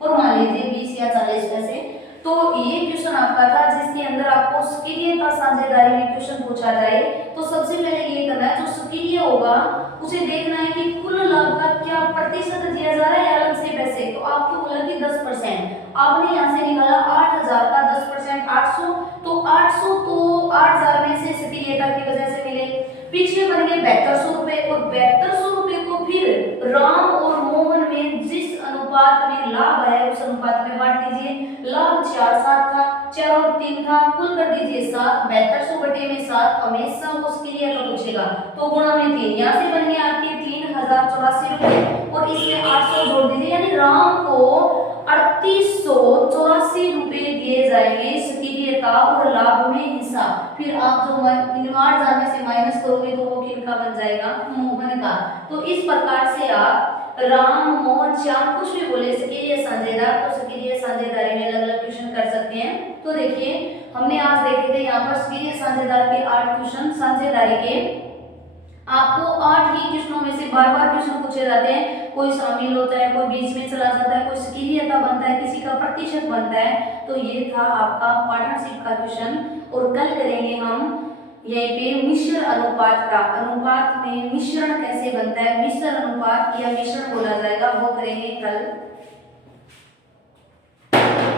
और मान लीजिए 20 या 40 पैसे। तो ये क्वेश्चन आपका था जिसके अंदर आपको सक्रियता साझेदारी में क्वेश्चन पूछा जाए तो सबसे पहले ये करना है, जो सक्रिय होगा उसे देखना है कि कुल लाभ का क्या प्रतिशत दिया जा रहा है अलग से पैसे, तो आपको बोला कि 10%, आपने यहाँ से निकाला 8,000 का 10% 800, तो 800 तो 8,000 में से सक्रियता की वजह से मिले, पीछे बन गए 7200 रुपए और 7200 रुपए को फिर राम और मोहन में जिस अनुपात में लाभ है उस अनुपात में बांट दीजिए। लाभ 4 7 था, 4 और 3 था, कुल कर दीजिए 7, 7200 बटे में 7, हमेशा वो सक्रिय का पूछेगा तो गुणा में 3, यहाँ से बन गए आपके 3084 रुपए और इसमें 800 जोड़ दीजिए, यानी राम को 3884 रुपए दिए जाएंगे सक्रियता और लाभ में हिस्सा। फिर आप जो इन 8,000 में से माइनस करोगे तो वो किनका बन जाएगा, मोहन का। तो इस प्रकार से आप राम मोहन श्याम कुछ भी बोले सक्रिय साझेदार, तो सक्रिय साझेदारी में अलग अलग क्वेश्चन कर सकते हैं। तो देखिए हमने आज देखे थे यहाँ पर सक्रिय साझेदार के 8 क्वेश्चन, साझेदारी के आपको 8 ही क्वेश्चनों में से बार बार क्वेश्चन पूछे जाते हैं, कोई शामिल होता है, कोई बीच में चला जाता है, कोई सक्रियता बनता है, किसी का प्रतिशत बनता है। तो ये था आपका पार्टनरशिप का क्वेश्चन और कल करेंगे हम यहीं पे मिश्र अनुपात का, अनुपात में मिश्रण कैसे बनता है, मिश्र अनुपात या मिश्रण बोला जाएगा, वो करेंगे कल।